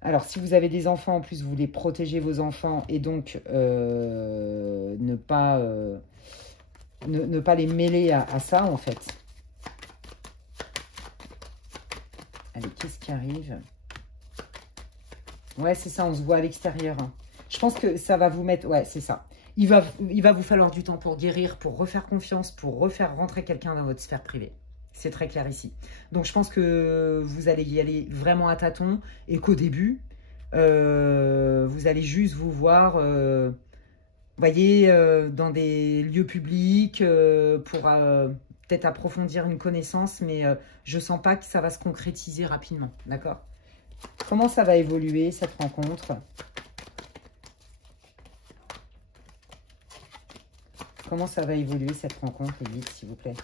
Alors, si vous avez des enfants, en plus, vous voulez protéger vos enfants et donc ne pas les mêler à ça, en fait. Allez, qu'est-ce qui arrive? Ouais, c'est ça, on se voit à l'extérieur. Hein. Je pense que ça va vous mettre... Ouais, c'est ça. Il va vous falloir du temps pour guérir, pour refaire confiance, pour refaire rentrer quelqu'un dans votre sphère privée. C'est très clair ici. Donc, je pense que vous allez y aller vraiment à tâtons et qu'au début, vous allez juste vous voir, voyez, dans des lieux publics pour peut-être approfondir une connaissance, mais je sens pas que ça va se concrétiser rapidement, d'accord? Comment ça va évoluer, cette rencontre? Comment ça va évoluer, cette rencontre, les guides, s'il vous plaît?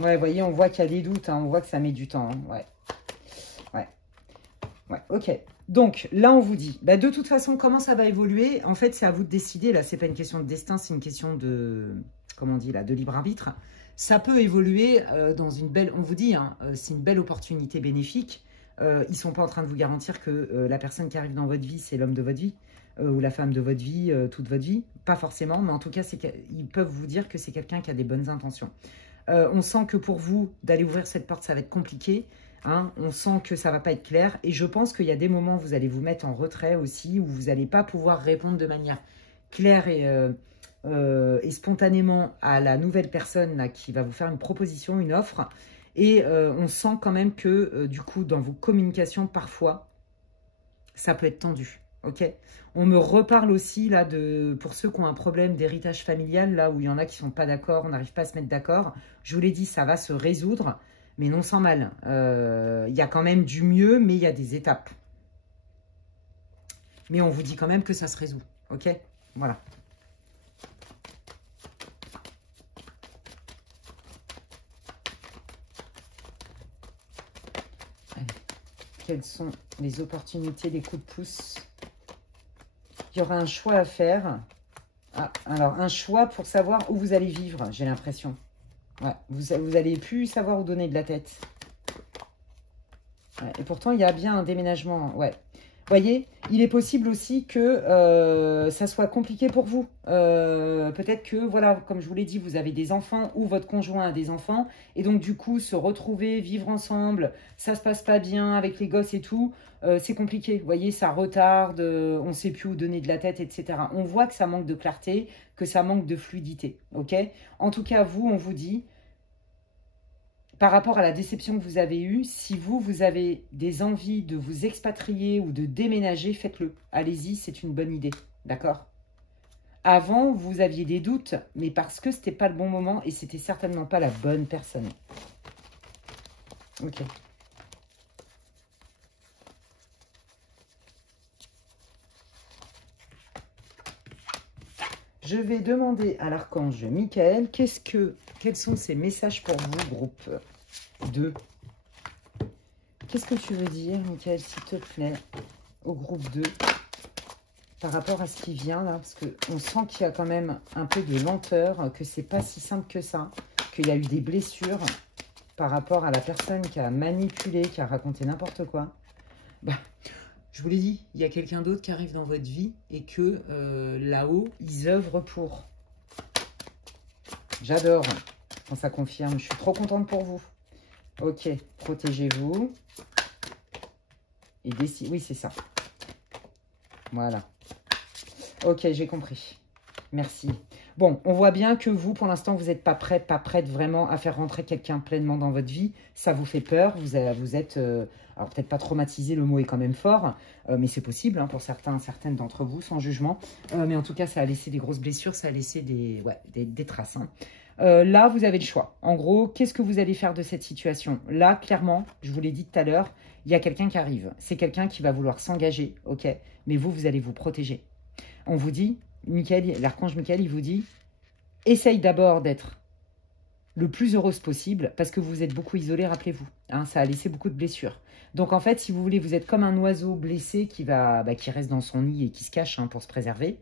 Ouais, vous voyez, on voit qu'il y a des doutes, hein, on voit que ça met du temps. Hein, ouais. Ouais, ok. Donc, là, on vous dit, bah, de toute façon, comment ça va évoluer? En fait, c'est à vous de décider. Là, c'est pas une question de destin, c'est une question de, comment on dit, là, de libre arbitre. Ça peut évoluer dans une belle, on vous dit, hein, c'est une belle opportunité bénéfique. Ils sont pas en train de vous garantir que la personne qui arrive dans votre vie, c'est l'homme de votre vie ou la femme de votre vie, toute votre vie. Pas forcément, mais en tout cas, ils peuvent vous dire que c'est quelqu'un qui a des bonnes intentions. On sent que pour vous, d'aller ouvrir cette porte, ça va être compliqué. Hein, on sent que ça ne va pas être clair. Et je pense qu'il y a des moments où vous allez vous mettre en retrait aussi, où vous n'allez pas pouvoir répondre de manière claire et spontanément à la nouvelle personne là, qui va vous faire une proposition, une offre. Et on sent quand même que, du coup, dans vos communications, parfois, ça peut être tendu. Ok, on me reparle aussi là pour ceux qui ont un problème d'héritage familial, là où il y en a qui ne sont pas d'accord, on n'arrive pas à se mettre d'accord. Je vous l'ai dit, ça va se résoudre, mais non sans mal. Il y a quand même du mieux, mais il y a des étapes. Mais on vous dit quand même que ça se résout. Ok, voilà. Allez. Quelles sont les opportunités, les coups de pouce? Il y aura un choix à faire. Ah, alors, un choix pour savoir où vous allez vivre, j'ai l'impression. Ouais, vous allez plus savoir où donner de la tête. Ouais, et pourtant, il y a bien un déménagement. Ouais. Vous voyez, il est possible aussi que ça soit compliqué pour vous. Peut-être que, voilà, comme je vous l'ai dit, vous avez des enfants ou votre conjoint a des enfants. Et donc, du coup, se retrouver, vivre ensemble, ça se passe pas bien avec les gosses et tout. C'est compliqué. Vous voyez, ça retarde, on ne sait plus où donner de la tête, etc. On voit que ça manque de clarté, que ça manque de fluidité. Ok? En tout cas, vous, on vous dit... Par rapport à la déception que vous avez eue, si vous avez des envies de vous expatrier ou de déménager, faites-le. Allez-y, c'est une bonne idée. D'accord? Avant, vous aviez des doutes, mais parce que ce n'était pas le bon moment et c'était certainement pas la bonne personne. Ok. je vais demander à l'archange Michael, quels sont ces messages pour vous, groupe 2? Qu'est-ce que tu veux dire, Michael, s'il te plaît, au groupe 2, par rapport à ce qui vient là? Parce qu'on sent qu'il y a quand même un peu de lenteur, que c'est pas si simple que ça, qu'il y a eu des blessures par rapport à la personne qui a manipulé, qui a raconté n'importe quoi. Bah, je vous l'ai dit, il y a quelqu'un d'autre qui arrive dans votre vie et que là-haut, ils œuvrent pour. J'adore quand ça confirme. Je suis trop contente pour vous. Ok, protégez-vous. Et oui, c'est ça. Voilà. Ok, j'ai compris. Merci. Bon, on voit bien que vous, pour l'instant, vous n'êtes pas prêt, pas prête vraiment à faire rentrer quelqu'un pleinement dans votre vie. Ça vous fait peur. Vous êtes, alors peut-être pas traumatisé, le mot est quand même fort, mais c'est possible hein, pour certaines d'entre vous, sans jugement. Mais en tout cas, ça a laissé des grosses blessures, ça a laissé des traces. Hein. Là, vous avez le choix. En gros, qu'est-ce que vous allez faire de cette situation? Là, clairement, je vous l'ai dit tout à l'heure, il y a quelqu'un qui arrive. C'est quelqu'un qui va vouloir s'engager, ok? Mais vous allez vous protéger. On vous dit... L'archange Michael, il vous dit, essaye d'abord d'être le plus heureuse possible, parce que vous êtes beaucoup isolé, rappelez-vous. Hein, ça a laissé beaucoup de blessures. Donc en fait, si vous voulez, vous êtes comme un oiseau blessé qui reste dans son nid et qui se cache hein, pour se préserver.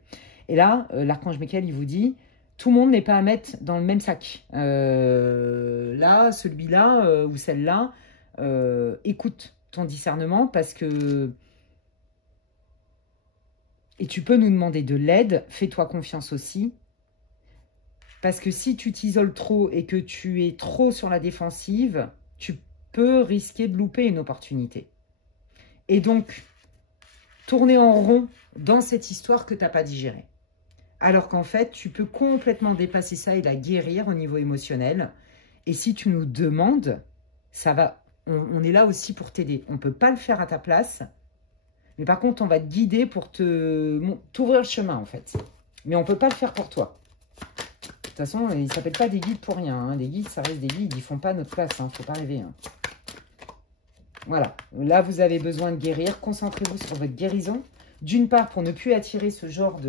Et là, l'archange Michael, il vous dit, tout le monde n'est pas à mettre dans le même sac. Là, celui-là ou celle-là, écoute ton discernement, parce que... Et tu peux nous demander de l'aide, fais-toi confiance aussi. Parce que si tu t'isoles trop et que tu es trop sur la défensive, tu peux risquer de louper une opportunité. Et donc, tourner en rond dans cette histoire que tu n'as pas digérée. Alors qu'en fait, tu peux complètement dépasser ça et la guérir au niveau émotionnel. Et si tu nous demandes, ça va. On est là aussi pour t'aider. On ne peut pas le faire à ta place. Mais par contre, on va te guider pour t'ouvrir le chemin, en fait. Mais on ne peut pas le faire pour toi. De toute façon, ils ne s'appellent pas des guides pour rien. Hein. Des guides, ça reste des guides. Ils ne font pas notre place. Il ne faut pas rêver. Hein. Voilà. Là, vous avez besoin de guérir. Concentrez-vous sur votre guérison. D'une part, pour ne plus attirer ce genre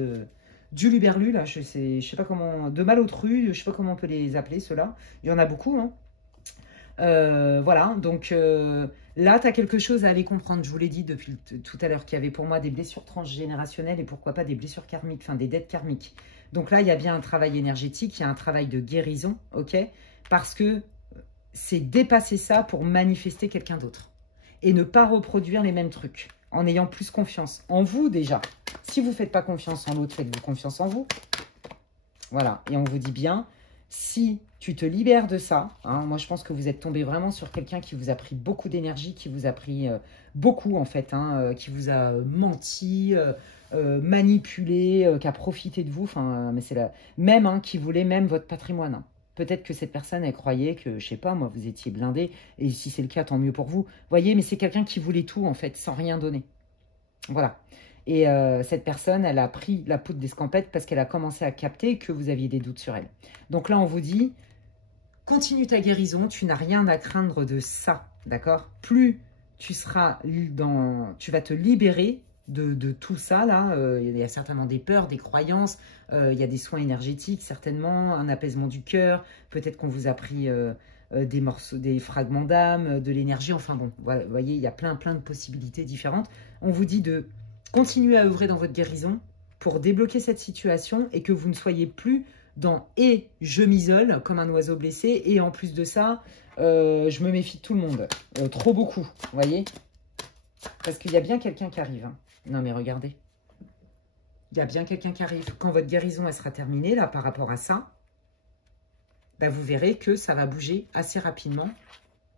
d'uluberlus. Là, je sais pas comment... De malotru. Je ne sais pas comment on peut les appeler, ceux-là. Il y en a beaucoup. Hein. Voilà. Donc... Là, tu as quelque chose à aller comprendre. Je vous l'ai dit depuis tout à l'heure qu'il y avait pour moi des blessures transgénérationnelles et pourquoi pas des blessures karmiques, enfin des dettes karmiques. Donc là, il y a bien un travail énergétique, il y a un travail de guérison, ok? Parce que c'est dépasser ça pour manifester quelqu'un d'autre. Et ne pas reproduire les mêmes trucs, en ayant plus confiance en vous déjà. Si vous ne faites pas confiance en l'autre, faites-vous confiance en vous. Voilà, et on vous dit bien... Si tu te libères de ça, hein, moi je pense que vous êtes tombé vraiment sur quelqu'un qui vous a pris beaucoup d'énergie, qui vous a pris beaucoup en fait, hein, qui vous a menti, manipulé, qui a profité de vous, mais c'est même hein, qui voulait même votre patrimoine. Hein. Peut-être que cette personne, elle croyait que, je sais pas, moi vous étiez blindé, et si c'est le cas, tant mieux pour vous. Voyez, mais c'est quelqu'un qui voulait tout en fait, sans rien donner. Voilà. Et cette personne, elle a pris la poudre d'escampette parce qu'elle a commencé à capter que vous aviez des doutes sur elle. Donc là, on vous dit, continue ta guérison, tu n'as rien à craindre de ça, d'accord? Plus tu seras tu vas te libérer de tout ça, là. Il y a certainement des peurs, des croyances, il y a des soins énergétiques, certainement, un apaisement du cœur. Peut-être qu'on vous a pris des morceaux, des fragments d'âme, de l'énergie. Enfin bon, voilà, vous voyez, il y a plein de possibilités différentes. On vous dit de... Continuez à œuvrer dans votre guérison pour débloquer cette situation et que vous ne soyez plus dans « et je m'isole comme un oiseau blessé » et en plus de ça, je me méfie de tout le monde. Trop beaucoup, vous voyez? Parce qu'il y a bien quelqu'un qui arrive. Hein. Non mais regardez. Il y a bien quelqu'un qui arrive. Quand votre guérison elle sera terminée, là, par rapport à ça, bah, vous verrez que ça va bouger assez rapidement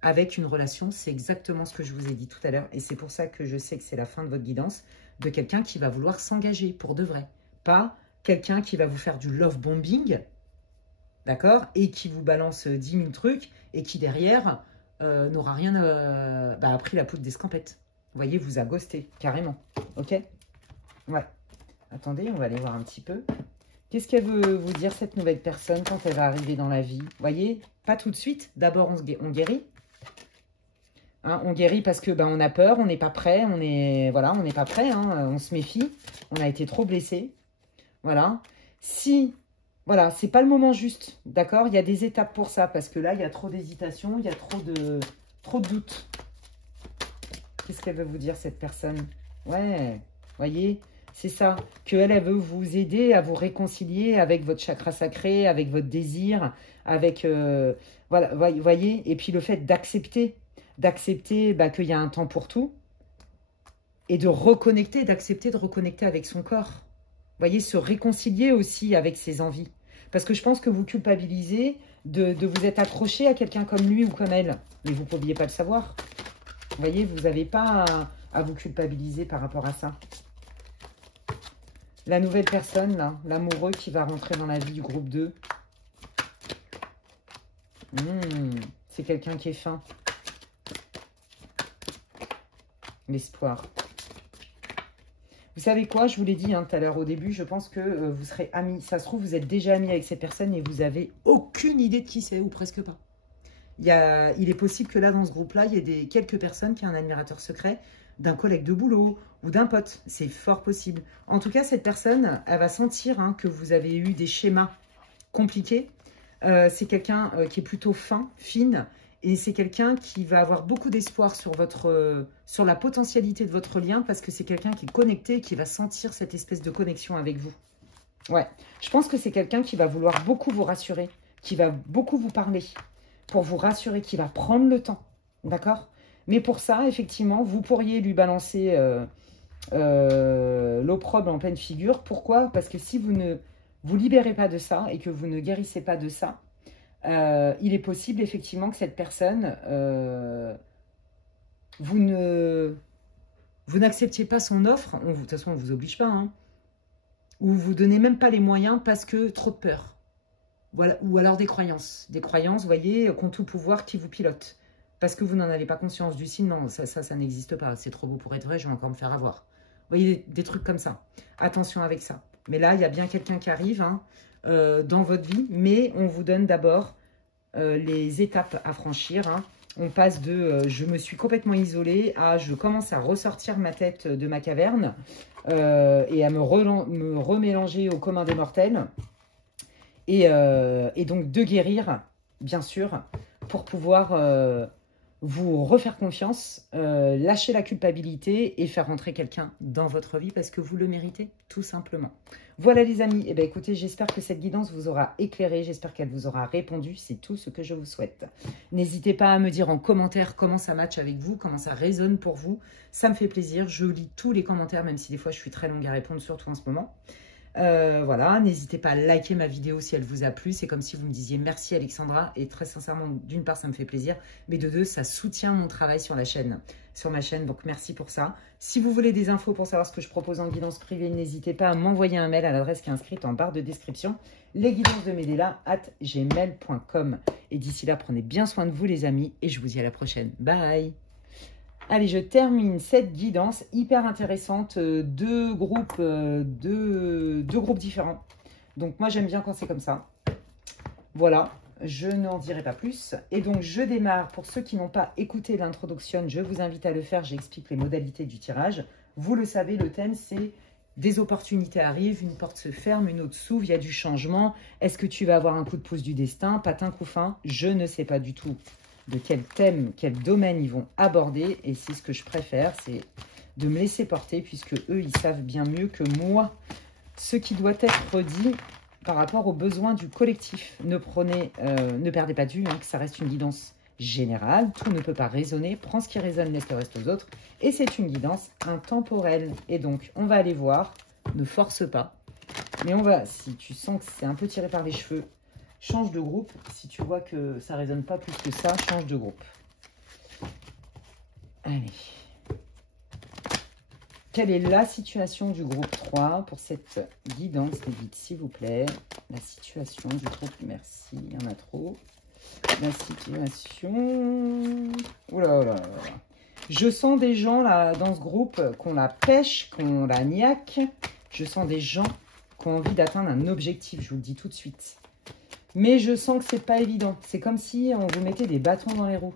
avec une relation. C'est exactement ce que je vous ai dit tout à l'heure et c'est pour ça que je sais que c'est la fin de votre guidance. De quelqu'un qui va vouloir s'engager pour de vrai. Pas quelqu'un qui va vous faire du love bombing, d'accord? Et qui vous balance 10 000 trucs et qui derrière n'aura rien appris la poudre d'escampette. Vous voyez, vous a ghosté, carrément. Ok? Ouais. Attendez, on va aller voir un petit peu. Qu'est-ce qu'elle veut vous dire, cette nouvelle personne, quand elle va arriver dans la vie? Vous voyez? Pas tout de suite. D'abord, on guérit. Hein, on guérit parce que on a peur, on n'est pas prêt, on n'est pas prêt, hein, on se méfie, on a été trop blessé. Voilà. Si, voilà, c'est pas le moment juste, d'accord? Il y a des étapes pour ça, parce que là, il y a trop d'hésitation, il y a trop de doutes. Qu'est-ce qu'elle veut vous dire, cette personne? Ouais, voyez, c'est ça. Qu'elle, elle veut vous aider à vous réconcilier avec votre chakra sacré, avec votre désir, avec... voilà, voyez. Et puis le fait d'accepter bah, qu'il y a un temps pour tout. Et de reconnecter, d'accepter de reconnecter avec son corps. Voyez, se réconcilier aussi avec ses envies. Parce que je pense que vous culpabilisez de vous être accroché à quelqu'un comme lui ou comme elle. Mais vous ne pouviez pas le savoir. Vous voyez, vous n'avez pas à vous culpabiliser par rapport à ça. La nouvelle personne, là, l'amoureux qui va rentrer dans la vie du groupe 2. C'est quelqu'un qui est fin. L'espoir. Vous savez quoi, je vous l'ai dit tout à l'heure au début, je pense que vous serez amis. Ça se trouve, vous êtes déjà amis avec cette personne et vous n'avez aucune idée de qui c'est, ou presque pas. Il est possible que là, dans ce groupe-là, il y ait quelques personnes qui ont un admirateur secret d'un collègue de boulot ou d'un pote. C'est fort possible. En tout cas, cette personne, elle va sentir que vous avez eu des schémas compliqués. C'est quelqu'un qui est plutôt fine. Et c'est quelqu'un qui va avoir beaucoup d'espoir sur la potentialité de votre lien parce que c'est quelqu'un qui est connecté et qui va sentir cette espèce de connexion avec vous. Ouais, je pense que c'est quelqu'un qui va vouloir beaucoup vous rassurer, qui va beaucoup vous parler pour vous rassurer, qui va prendre le temps, d'accord? Mais pour ça, effectivement, vous pourriez lui balancer l'opprobre en pleine figure. Pourquoi? Parce que si vous ne vous libérez pas de ça et que vous ne guérissez pas de ça, il est possible effectivement que cette personne, vous n'acceptiez pas son offre, de toute façon on ne vous oblige pas, hein, ou vous ne donnez même pas les moyens parce que trop de peur. Voilà. Ou alors des croyances, vous voyez, qui ont tout pouvoir, qui vous pilotent. Parce que vous n'en avez pas conscience du signe, non, ça n'existe pas, c'est trop beau pour être vrai, je vais encore me faire avoir. Vous voyez, des trucs comme ça. Attention avec ça. Mais là, il y a bien quelqu'un qui arrive, dans votre vie, mais on vous donne d'abord les étapes à franchir. On passe de je me suis complètement isolée à je commence à ressortir ma tête de ma caverne et à me remélanger au commun des mortels et donc de guérir, bien sûr, pour pouvoir vous refaire confiance, lâcher la culpabilité et faire rentrer quelqu'un dans votre vie parce que vous le méritez, tout simplement. Voilà les amis, eh bien, écoutez, j'espère que cette guidance vous aura éclairé, j'espère qu'elle vous aura répondu, c'est tout ce que je vous souhaite. N'hésitez pas à me dire en commentaire comment ça match avec vous, comment ça résonne pour vous, ça me fait plaisir, je lis tous les commentaires, même si des fois je suis très longue à répondre, surtout en ce moment. Voilà, n'hésitez pas à liker ma vidéo si elle vous a plu. C'est comme si vous me disiez merci Alexandra. Et très sincèrement, d'une part, ça me fait plaisir. Mais de deux, ça soutient mon travail sur la chaîne. Sur ma chaîne, donc merci pour ça. Si vous voulez des infos pour savoir ce que je propose en guidance privée, n'hésitez pas à m'envoyer un mail à l'adresse qui est inscrite en barre de description. lesguidancesdemedela@gmail.com. Et d'ici là, prenez bien soin de vous les amis. Et je vous dis à la prochaine. Bye. Allez, je termine cette guidance hyper intéressante, deux groupes différents. Donc, moi, j'aime bien quand c'est comme ça. Voilà, je n'en dirai pas plus. Et donc, je démarre. Pour ceux qui n'ont pas écouté l'introduction, je vous invite à le faire. J'explique les modalités du tirage. Vous le savez, le thème, c'est des opportunités arrivent, une porte se ferme, une autre s'ouvre, il y a du changement. Est-ce que tu vas avoir un coup de pouce du destin, patin coup fin? Je ne sais pas du tout de quel thème, quel domaine ils vont aborder. Et c'est ce que je préfère, c'est de me laisser porter, puisque eux, ils savent bien mieux que moi ce qui doit être dit par rapport aux besoins du collectif. Ne perdez pas de vue que ça reste une guidance générale. Tout ne peut pas résonner. Prends ce qui résonne, laisse le reste aux autres. Et c'est une guidance intemporelle. Et donc, on va aller voir. Ne force pas. Mais on va, si tu sens que c'est un peu tiré par les cheveux, change de groupe. Si tu vois que ça ne résonne pas plus que ça, change de groupe. Allez. Quelle est la situation du groupe 3 pour cette guidance? Dites s'il vous plaît. La situation du groupe, merci, il y en a trop. La situation... Oula, oula, oula. Je sens des gens là dans ce groupe qu'on la pêche, qu'on la niaque. Je sens des gens qui ont envie d'atteindre un objectif, je vous le dis tout de suite. Mais je sens que c'est pas évident. C'est comme si on vous mettait des bâtons dans les roues.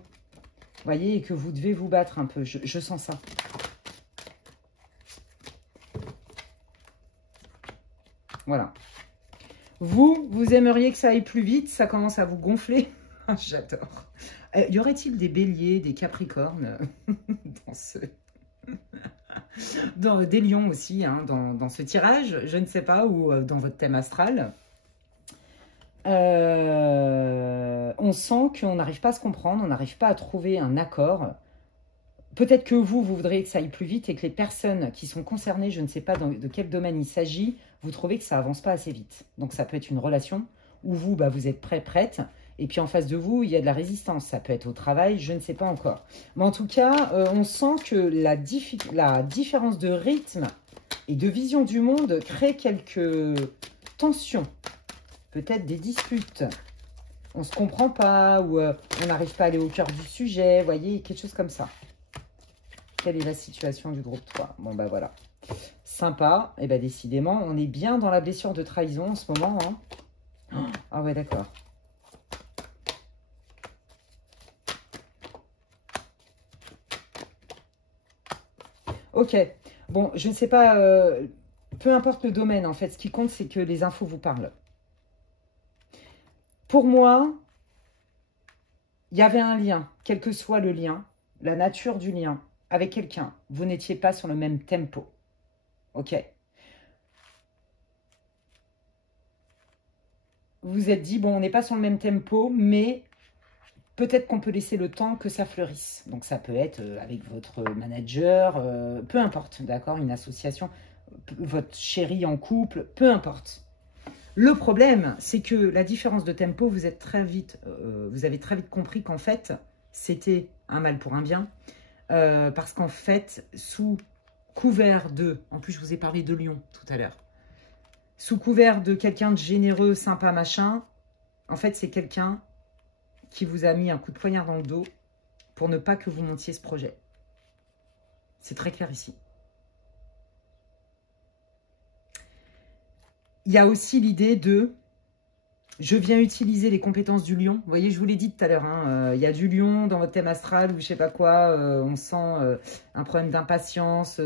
Vous voyez, et que vous devez vous battre un peu. Je sens ça. Voilà. Vous aimeriez que ça aille plus vite, ça commence à vous gonfler. J'adore. Y aurait-il des béliers, des capricornes dans ce... des lions aussi, hein, dans ce tirage, je ne sais pas, ou dans votre thème astral. On sent qu'on n'arrive pas à se comprendre, on n'arrive pas à trouver un accord. Peut-être que vous voudriez que ça aille plus vite et que les personnes qui sont concernées, je ne sais pas de quel domaine il s'agit, vous trouvez que ça avance pas assez vite. Donc ça peut être une relation où vous, vous êtes prête, et puis en face de vous, il y a de la résistance. Ça peut être au travail, je ne sais pas encore. Mais en tout cas, on sent que la différence de rythme et de vision du monde crée quelques tensions. Peut-être des disputes. On ne se comprend pas, ou on n'arrive pas à aller au cœur du sujet, vous voyez, quelque chose comme ça. Quelle est la situation du groupe 3? Bon, voilà. Sympa. Et décidément, on est bien dans la blessure de trahison en ce moment. Hein. Ah ouais, d'accord. Ok. Bon, je ne sais pas. Peu importe le domaine, en fait. Ce qui compte, c'est que les infos vous parlent. Pour moi, il y avait un lien, quel que soit le lien, la nature du lien, avec quelqu'un. Vous n'étiez pas sur le même tempo. Ok. Vous vous êtes dit, bon, on n'est pas sur le même tempo, mais peut-être qu'on peut laisser le temps que ça fleurisse. Donc, ça peut être avec votre manager, peu importe, d'accord, une association, votre chéri en couple, peu importe. Le problème, c'est que la différence de tempo, vous avez très vite compris qu'en fait, c'était un mal pour un bien. Parce qu'en fait, sous couvert de... En plus, je vous ai parlé de Lion tout à l'heure. Sous couvert de quelqu'un de généreux, sympa, machin, en fait, c'est quelqu'un qui vous a mis un coup de poignard dans le dos pour ne pas que vous montiez ce projet. C'est très clair ici. Il y a aussi l'idée de... Je viens utiliser les compétences du lion. Vous voyez, je vous l'ai dit tout à l'heure. Hein, il y a du lion dans votre thème astral ou je sais pas quoi. On sent un problème d'impatience.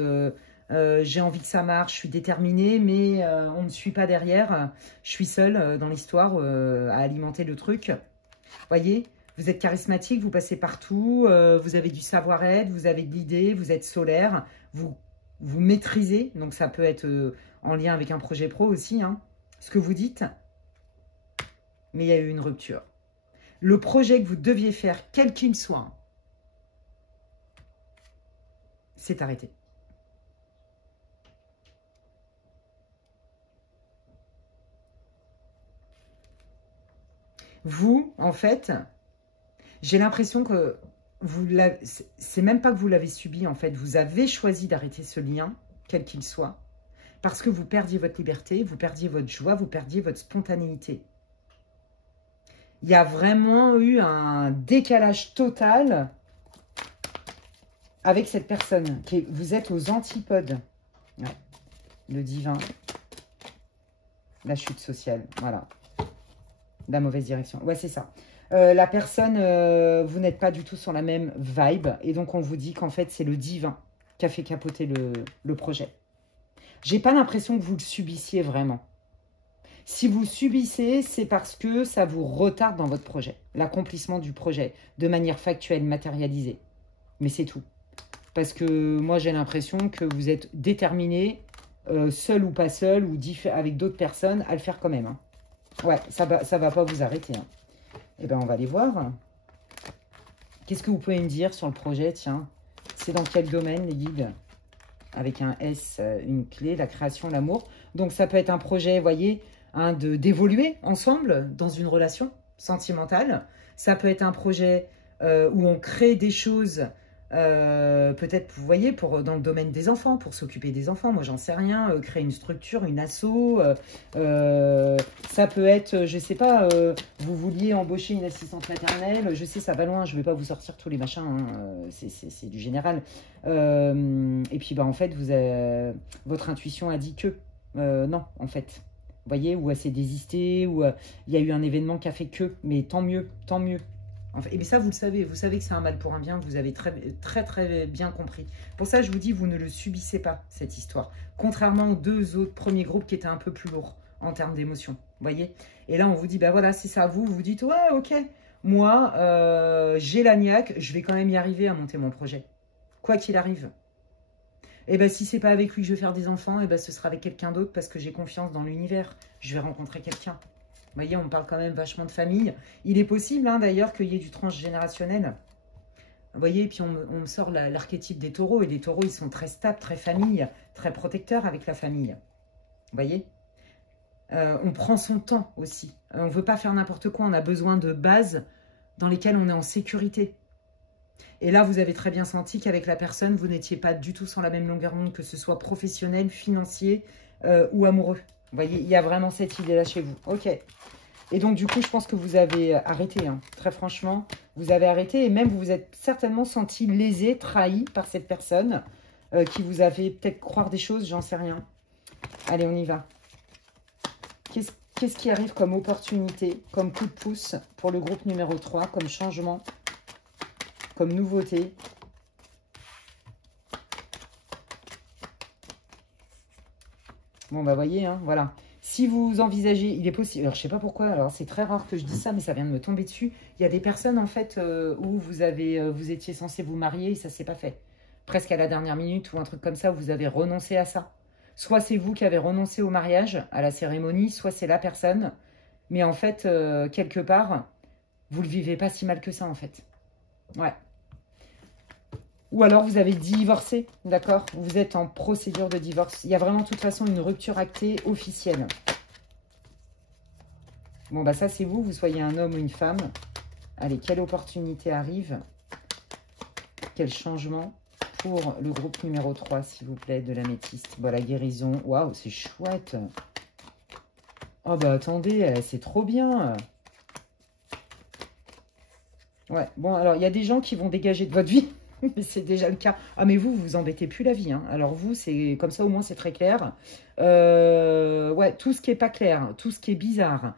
J'ai envie que ça marche. Je suis déterminée, mais on ne suit pas derrière. Je suis seule dans l'histoire à alimenter le truc. Vous voyez, vous êtes charismatique, vous passez partout. Vous avez du savoir-être, vous avez de l'idée, vous êtes solaire. Vous maîtrisez. Donc, ça peut être en lien avec un projet pro aussi. Hein, ce que vous dites. Mais il y a eu une rupture. Le projet que vous deviez faire, quel qu'il soit, s'est arrêté. Vous, en fait, j'ai l'impression que c'est même pas que vous l'avez subi, en fait. Vous avez choisi d'arrêter ce lien, quel qu'il soit, parce que vous perdiez votre liberté, vous perdiez votre joie, vous perdiez votre spontanéité. Il y a vraiment eu un décalage total avec cette personne. Vous êtes aux antipodes. Ouais. Le divin. La chute sociale. Voilà. La mauvaise direction. Ouais, c'est ça. La personne, vous n'êtes pas du tout sur la même vibe. Et donc, on vous dit qu'en fait, c'est le divin qui a fait capoter le projet. J'ai pas l'impression que vous le subissiez vraiment. Si vous subissez, c'est parce que ça vous retarde dans votre projet, l'accomplissement du projet, de manière factuelle, matérialisée. Mais c'est tout. Parce que moi, j'ai l'impression que vous êtes déterminé, seul ou pas seul, ou avec d'autres personnes, à le faire quand même. Hein. Ouais, ça va pas vous arrêter. Hein. Eh bien, on va aller voir. Qu'est-ce que vous pouvez me dire sur le projet? Tiens, c'est dans quel domaine, les guides? Avec un S, une clé, la création, l'amour. Donc, ça peut être un projet, vous voyez... Hein, d'évoluer ensemble dans une relation sentimentale. Ça peut être un projet où on crée des choses, peut-être, vous voyez, dans le domaine des enfants, pour s'occuper des enfants. Moi, j'en sais rien. Créer une structure, une asso. Ça peut être, je sais pas, vous vouliez embaucher une assistante maternelle. Je sais, ça va loin. Je vais pas vous sortir tous les machins. Hein, c'est du général. Et puis, en fait, votre intuition a dit que non, en fait. Vous voyez, où elle s'est désistée, où il y a eu un événement qui a fait que, mais tant mieux, tant mieux. Enfin, et ça, vous le savez que c'est un mal pour un bien, vous avez très bien compris. Pour ça, je vous dis, vous ne le subissez pas, cette histoire. Contrairement aux deux autres premiers groupes qui étaient un peu plus lourds. en termes d'émotion. Vous voyez? Et là, on vous dit, bah voilà, c'est ça. Vous, vous dites, ouais, ok, moi, j'ai la niaque, je vais quand même y arriver à monter mon projet. Quoi qu'il arrive. Et bien, si c'est pas avec lui que je vais faire des enfants, et ben ce sera avec quelqu'un d'autre parce que j'ai confiance dans l'univers. Je vais rencontrer quelqu'un. Vous voyez, on parle quand même vachement de famille. Il est possible, hein, d'ailleurs, qu'il y ait du transgénérationnel. Vous voyez, et puis on me sort l'archétype des taureaux. Et les taureaux, ils sont très stables, très famille, très protecteurs avec la famille. Vous voyez, on prend son temps aussi. On ne veut pas faire n'importe quoi. On a besoin de bases dans lesquelles on est en sécurité. Et là, vous avez très bien senti qu'avec la personne, vous n'étiez pas du tout sur la même longueur d'onde, que ce soit professionnel, financier ou amoureux. Vous voyez, il y a vraiment cette idée-là chez vous. Ok. Et donc, du coup, je pense que vous avez arrêté. Hein. Très franchement, vous avez arrêté. Et même, vous vous êtes certainement senti lésé, trahi par cette personne qui vous a fait peut-être croire des choses, j'en sais rien. Allez, on y va. Qu'est-ce qui arrive comme opportunité, comme coup de pouce pour le groupe numéro 3, comme changement, comme nouveauté? Bon, bah, voyez, hein, voilà. Si vous envisagez, il est possible, alors je sais pas pourquoi, alors c'est très rare que je dise ça, mais ça vient de me tomber dessus. Il y a des personnes, en fait, où vous étiez censé vous marier et ça s'est pas fait. Presque à la dernière minute ou un truc comme ça, où vous avez renoncé à ça. Soit c'est vous qui avez renoncé au mariage, à la cérémonie, soit c'est la personne. Mais en fait, quelque part, vous le vivez pas si mal que ça, en fait. Ouais. Ou alors vous avez divorcé, d'accord? Vous êtes en procédure de divorce. Il y a vraiment de toute façon une rupture actée officielle. Bon, bah ça c'est vous, vous soyez un homme ou une femme. Allez, quelle opportunité arrive? Quel changement pour le groupe numéro 3, s'il vous plaît, de l'améthyste? Bon, la guérison, waouh, c'est chouette. Oh bah attendez, c'est trop bien. Ouais, bon, alors il y a des gens qui vont dégager de votre vie. Mais c'est déjà le cas. Ah, mais vous vous embêtez plus la vie. Hein. Alors vous, c'est comme ça, au moins, c'est très clair. Ouais, tout ce qui n'est pas clair, tout ce qui est bizarre,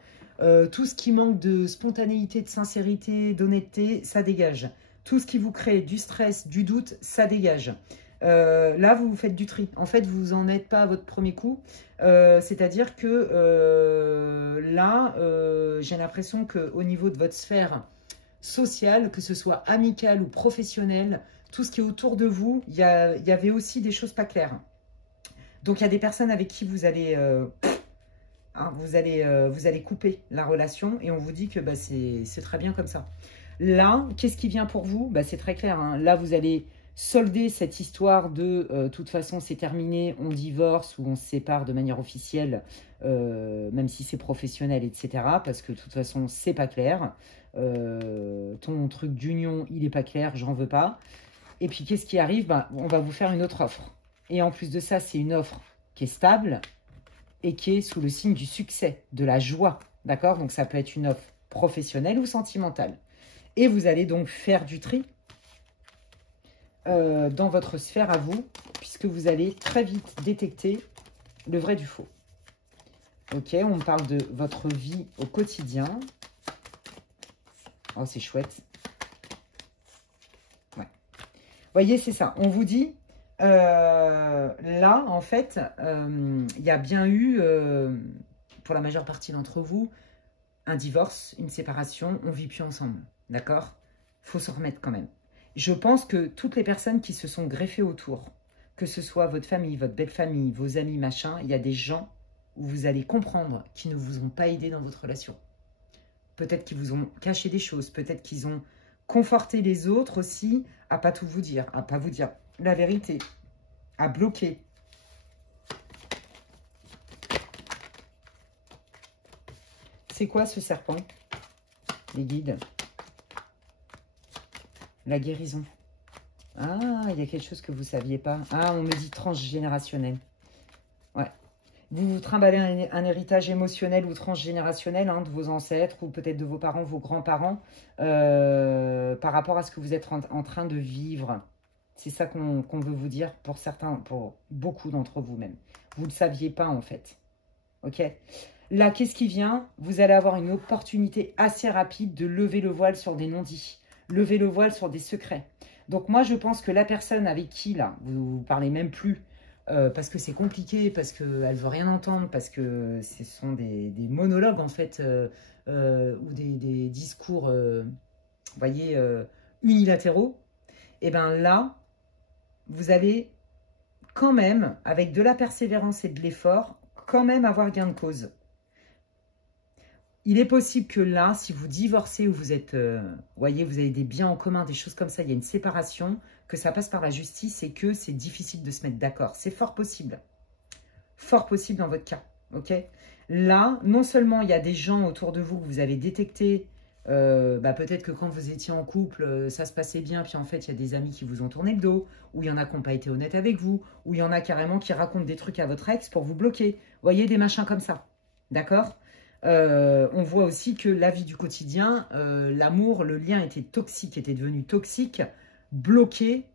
tout ce qui manque de spontanéité, de sincérité, d'honnêteté, ça dégage. Tout ce qui vous crée du stress, du doute, ça dégage. Là, vous faites du tri. En fait, vous n'en êtes pas à votre premier coup. C'est-à-dire que là, j'ai l'impression qu'au niveau de votre sphère sociale, que ce soit amicale ou professionnelle, tout ce qui est autour de vous, il y avait aussi des choses pas claires. Donc, il y a des personnes avec qui vous allez, vous allez couper la relation et on vous dit que bah, c'est très bien comme ça. Là, qu'est-ce qui vient pour vous? Bah, c'est très clair. Hein. Là, vous allez solder cette histoire de toute façon, c'est terminé, on divorce ou on se sépare de manière officielle, même si c'est professionnel, etc. Parce que de toute façon, c'est pas clair. Ton truc d'union, il n'est pas clair, j'en veux pas. Et puis, qu'est-ce qui arrive? Ben, on va vous faire une autre offre. Et en plus de ça, c'est une offre qui est stable et qui est sous le signe du succès, de la joie. D'accord? Donc, ça peut être une offre professionnelle ou sentimentale. Et vous allez donc faire du tri dans votre sphère à vous, puisque vous allez très vite détecter le vrai du faux. Ok, on parle de votre vie au quotidien. Oh, c'est chouette. Ouais. Vous voyez, c'est ça. On vous dit, là, en fait, il y a bien eu, pour la majeure partie d'entre vous, un divorce, une séparation. On ne vit plus ensemble. D'accord? Il faut se remettre quand même. Je pense que toutes les personnes qui se sont greffées autour, que ce soit votre famille, votre belle famille, vos amis, machin, il y a des gens où vous allez comprendre qui ne vous ont pas aidé dans votre relation. Peut-être qu'ils vous ont caché des choses. Peut-être qu'ils ont conforté les autres aussi à pas tout vous dire. À pas vous dire la vérité. À bloquer. C'est quoi ce serpent? Les guides. La guérison. Ah, il y a quelque chose que vous ne saviez pas. Ah, on me dit transgénérationnel. Ouais. Vous vous trimballez un héritage émotionnel ou transgénérationnel hein, de vos ancêtres ou peut-être de vos parents, vos grands-parents par rapport à ce que vous êtes en train de vivre. C'est ça qu'on veut vous dire pour certains, pour beaucoup d'entre vous même. Vous ne le saviez pas en fait. Ok? Là, qu'est-ce qui vient? Vous allez avoir une opportunité assez rapide de lever le voile sur des non-dits. Lever le voile sur des secrets. Donc moi, je pense que la personne avec qui, là, vous ne parlez même plus, parce que c'est compliqué, parce qu'elle ne veut rien entendre, parce que ce sont des monologues, en fait, ou des discours, vous voyez, unilatéraux, et bien là, vous allez quand même, avec de la persévérance et de l'effort, quand même avoir gain de cause. Il est possible que là, si vous divorcez ou vous êtes, voyez, vous avez des biens en commun, des choses comme ça, il y a une séparation, que ça passe par la justice et que c'est difficile de se mettre d'accord. C'est fort possible dans votre cas, ok? Là, non seulement il y a des gens autour de vous que vous avez détectés, peut-être que quand vous étiez en couple, ça se passait bien, puis en fait, il y a des amis qui vous ont tourné le dos, ou il y en a qui n'ont pas été honnêtes avec vous, ou il y en a carrément qui racontent des trucs à votre ex pour vous bloquer. Vous voyez, des machins comme ça, d'accord? On voit aussi que la vie du quotidien, l'amour, le lien était toxique, était devenu toxique, bloqué,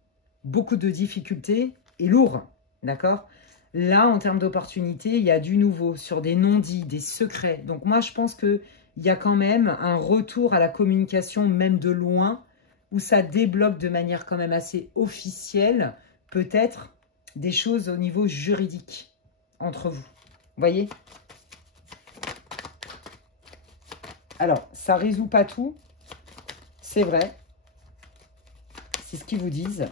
beaucoup de difficultés et lourd, d'accord? Là, en termes d'opportunités, il y a du nouveau sur des non-dits, des secrets. Donc moi, je pense qu'il y a quand même un retour à la communication, même de loin, où ça débloque de manière quand même assez officielle, peut-être, des choses au niveau juridique entre vous. Vous voyez ? Alors, ça ne résout pas tout, c'est vrai. C'est ce qu'ils vous disent.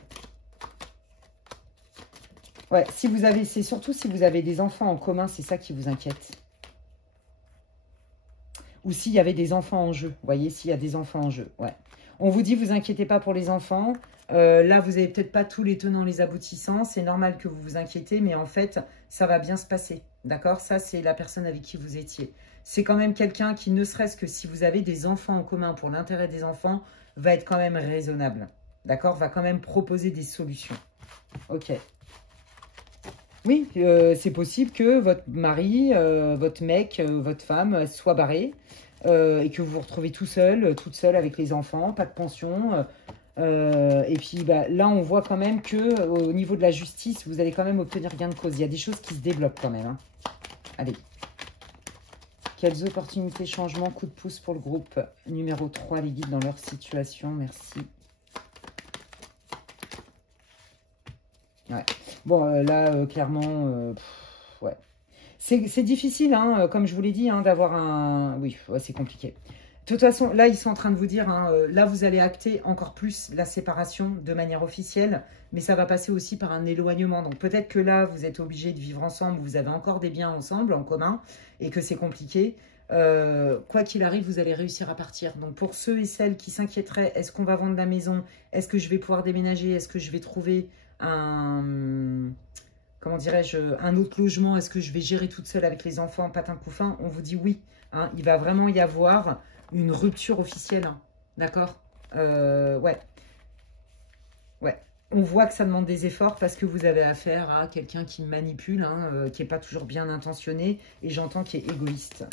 Ouais, si vous avez, c'est surtout si vous avez des enfants en commun, c'est ça qui vous inquiète. Ou s'il y avait des enfants en jeu. Vous voyez, s'il y a des enfants en jeu. Ouais. On vous dit, vous inquiétez pas pour les enfants. Là, vous n'avez peut-être pas tous les tenants, les aboutissants. C'est normal que vous vous inquiétez, mais en fait, ça va bien se passer. D'accord? Ça, c'est la personne avec qui vous étiez. C'est quand même quelqu'un qui, ne serait-ce que si vous avez des enfants en commun pour l'intérêt des enfants, va être quand même raisonnable. D'accord? Va quand même proposer des solutions. Ok. Oui, c'est possible que votre mari, votre mec, votre femme soit barré et que vous vous retrouvez tout seul, toute seule avec les enfants, pas de pension. Et puis là, on voit quand même que au niveau de la justice, vous allez quand même obtenir gain de cause. Il y a des choses qui se débloquent quand même. Hein. Allez. Quelles opportunités, changements, coups de pouce pour le groupe numéro 3, les guides dans leur situation. Merci. Ouais. Bon, là, clairement, ouais. C'est difficile, hein, comme je vous l'ai dit, hein, d'avoir un... Oui, ouais, c'est compliqué. De toute façon, là, ils sont en train de vous dire, hein, là, vous allez acter encore plus la séparation de manière officielle, mais ça va passer aussi par un éloignement. Donc, peut-être que là, vous êtes obligés de vivre ensemble, vous avez encore des biens ensemble, en commun, et que c'est compliqué. Quoi qu'il arrive, vous allez réussir à partir. Donc, pour ceux et celles qui s'inquiéteraient, est-ce qu'on va vendre la maison? Est-ce que je vais pouvoir déménager? Est-ce que je vais trouver un... Comment dirais-je, un autre logement? Est-ce que je vais gérer toute seule avec les enfants, patin couffin? On vous dit oui. Hein, il va vraiment y avoir une rupture officielle. Hein, d'accord? Ouais. Ouais. On voit que ça demande des efforts parce que vous avez affaire à quelqu'un qui manipule, hein, qui n'est pas toujours bien intentionné. Et j'entends qu'il est égoïste.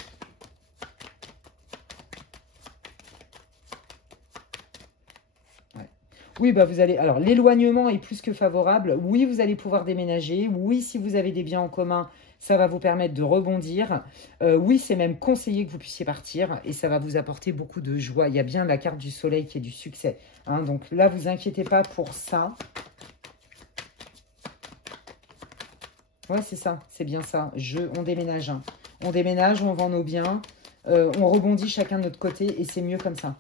Oui, vous allez... Alors, l'éloignement est plus que favorable. Oui, vous allez pouvoir déménager. Oui, si vous avez des biens en commun, ça va vous permettre de rebondir. Oui, c'est même conseillé que vous puissiez partir et ça va vous apporter beaucoup de joie. Il y a bien la carte du soleil qui est du succès. Hein, donc là, vous inquiétez pas pour ça. Ouais, c'est ça. C'est bien ça. On déménage. Hein. On déménage, on vend nos biens. On rebondit chacun de notre côté et c'est mieux comme ça.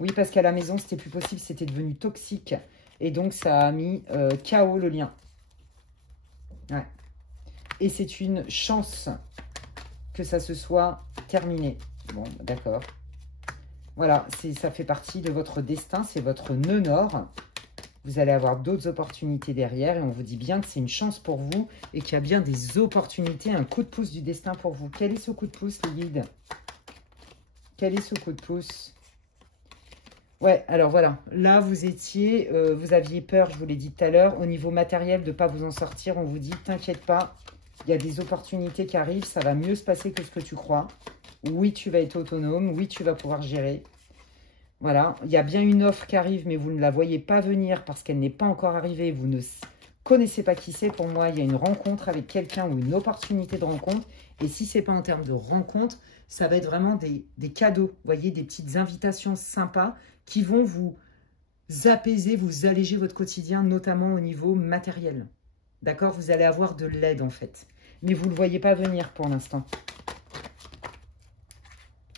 Oui, parce qu'à la maison, c'était plus possible, c'était devenu toxique. Et donc, ça a mis KO le lien. Ouais. Et c'est une chance que ça se soit terminé. Bon, d'accord. Voilà, ça fait partie de votre destin, c'est votre nœud nord. Vous allez avoir d'autres opportunités derrière. Et on vous dit bien que c'est une chance pour vous et qu'il y a bien des opportunités, un coup de pouce du destin pour vous. Quel est ce coup de pouce, les guides? Quel est ce coup de pouce? Ouais, alors voilà, là vous étiez, vous aviez peur, je vous l'ai dit tout à l'heure, au niveau matériel de ne pas vous en sortir, on vous dit, t'inquiète pas, il y a des opportunités qui arrivent, ça va mieux se passer que ce que tu crois. Oui, tu vas être autonome, oui, tu vas pouvoir gérer. Voilà, il y a bien une offre qui arrive, mais vous ne la voyez pas venir parce qu'elle n'est pas encore arrivée, vous ne connaissez pas qui c'est. Pour moi, il y a une rencontre avec quelqu'un ou une opportunité de rencontre. Et si ce n'est pas en termes de rencontre, ça va être vraiment des cadeaux, vous voyez, des petites invitations sympas qui vont vous apaiser, vous alléger votre quotidien, notamment au niveau matériel. D'accord? Vous allez avoir de l'aide, en fait. Mais vous ne le voyez pas venir pour l'instant.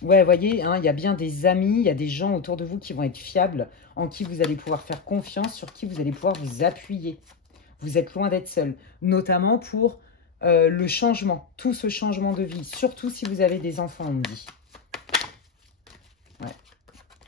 Ouais, vous voyez, hein, il y a bien des amis, il y a des gens autour de vous qui vont être fiables, en qui vous allez pouvoir faire confiance, sur qui vous allez pouvoir vous appuyer. Vous êtes loin d'être seul, notamment pour le changement, tout ce changement de vie, surtout si vous avez des enfants, on me dit.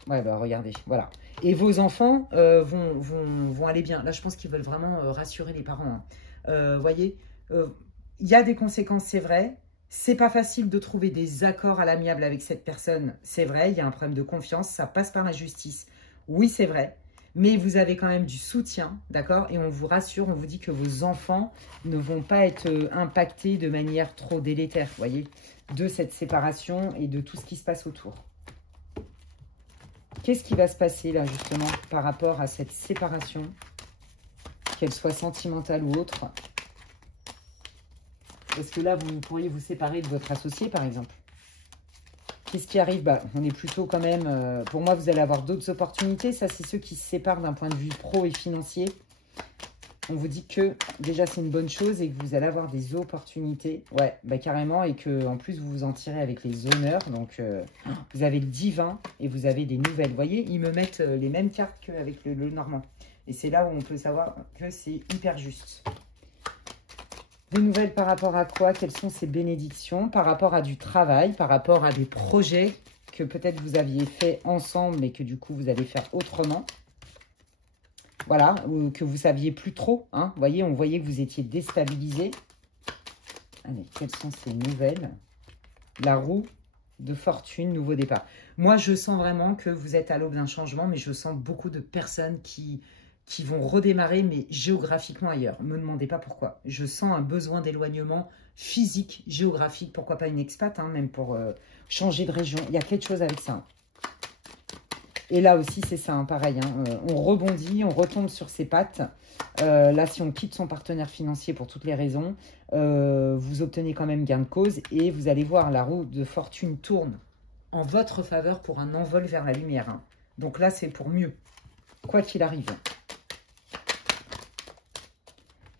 Ouais, bah regardez, voilà. Et vos enfants vont aller bien. Là, je pense qu'ils veulent vraiment rassurer les parents. Voyez, il y a des conséquences, c'est vrai. C'est pas facile de trouver des accords à l'amiable avec cette personne. C'est vrai, il y a un problème de confiance. Ça passe par la justice. Oui, c'est vrai. Mais vous avez quand même du soutien, d'accord? Et on vous rassure, on vous dit que vos enfants ne vont pas être impactés de manière trop délétère, voyez, de cette séparation et de tout ce qui se passe autour. Qu'est-ce qui va se passer là, justement, par rapport à cette séparation, qu'elle soit sentimentale ou autre? Est-ce que là, vous pourriez vous séparer de votre associé, par exemple? Qu'est-ce qui arrive? Bah, on est plutôt quand même... pour moi, vous allez avoir d'autres opportunités. Ça, c'est ceux qui se séparent d'un point de vue pro et financier. On vous dit que, déjà, c'est une bonne chose et que vous allez avoir des opportunités. Ouais, bah carrément. Et que en plus, vous vous en tirez avec les honneurs. Donc, vous avez le divin et vous avez des nouvelles. Vous voyez, ils me mettent les mêmes cartes qu'avec le normand. Et c'est là où on peut savoir que c'est hyper juste. Des nouvelles par rapport à quoi? Quelles sont ces bénédictions? Par rapport à du travail, par rapport à des projets que peut-être vous aviez fait ensemble mais que du coup vous allez faire autrement. Voilà, ou que vous saviez plus trop. Hein. Vous voyez, on voyait que vous étiez déstabilisé. Allez, quelles sont ces nouvelles? La roue de fortune, nouveau départ. Moi, je sens vraiment que vous êtes à l'aube d'un changement, mais je sens beaucoup de personnes qui vont redémarrer, mais géographiquement ailleurs. Ne me demandez pas pourquoi. Je sens un besoin d'éloignement physique, géographique, pourquoi pas une expat, hein, même pour changer de région. Il y a quelque chose avec ça. Et là aussi, c'est ça, hein, pareil. Hein, on rebondit, on retombe sur ses pattes. Là, si on quitte son partenaire financier pour toutes les raisons, vous obtenez quand même gain de cause et vous allez voir, la roue de fortune tourne en votre faveur pour un envol vers la lumière. Hein. Donc là, c'est pour mieux, quoi qu'il arrive.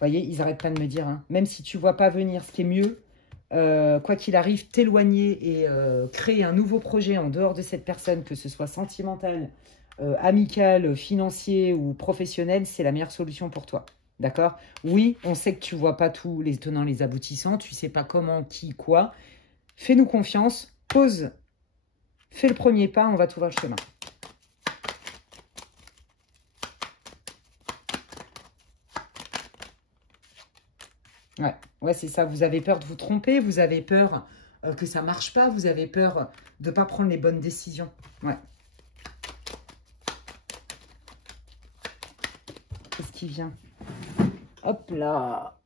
Vous voyez, ils n'arrêtent pas de me dire, hein, même si tu ne vois pas venir ce qui est mieux, quoi qu'il arrive, t'éloigner et créer un nouveau projet en dehors de cette personne, que ce soit sentimental, amical, financier ou professionnel, c'est la meilleure solution pour toi. D'accord? Oui, on sait que tu ne vois pas tous les tenants, les aboutissants, tu ne sais pas comment, qui, quoi. Fais-nous confiance, pose, fais le premier pas, on va trouver le chemin. Ouais, c'est ça. Vous avez peur de vous tromper, vous avez peur que ça ne marche pas, vous avez peur de ne pas prendre les bonnes décisions. Ouais. Qu'est-ce qui vient? Hop là.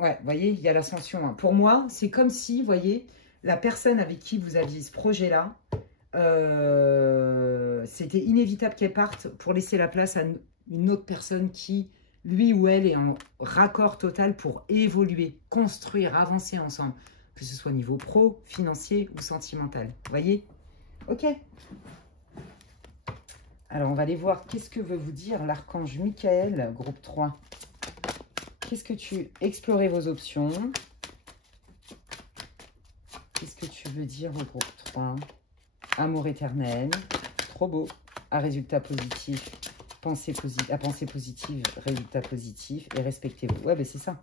Ouais, vous voyez, il y a l'ascension. Hein. Pour moi, c'est comme si, vous voyez, la personne avec qui vous aviez ce projet-là, c'était inévitable qu'elle parte pour laisser la place à une autre personne qui... lui ou elle est en raccord total pour évoluer, construire, avancer ensemble. Que ce soit au niveau pro, financier ou sentimental. Vous voyez? Ok. Alors, on va aller voir qu'est-ce que veut vous dire l'archange Michael, groupe 3. Qu'est-ce que tu... Explorez vos options. Qu'est-ce que tu veux dire au groupe 3? Amour éternel. Trop beau. À résultat positif. À pensée positive, résultat positif et respectez-vous. Ouais, ben c'est ça.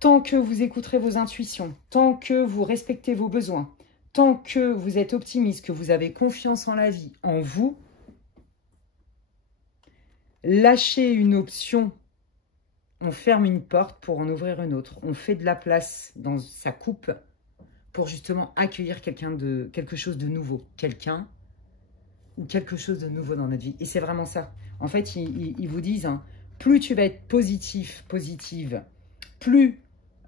Tant que vous écouterez vos intuitions, tant que vous respectez vos besoins, tant que vous êtes optimiste, que vous avez confiance en la vie, en vous, lâchez une option, on ferme une porte pour en ouvrir une autre. On fait de la place dans sa coupe pour justement accueillir quelque chose de nouveau. Quelqu'un ou quelque chose de nouveau dans notre vie. Et c'est vraiment ça. En fait, ils vous disent, hein, plus tu vas être positif, positive, plus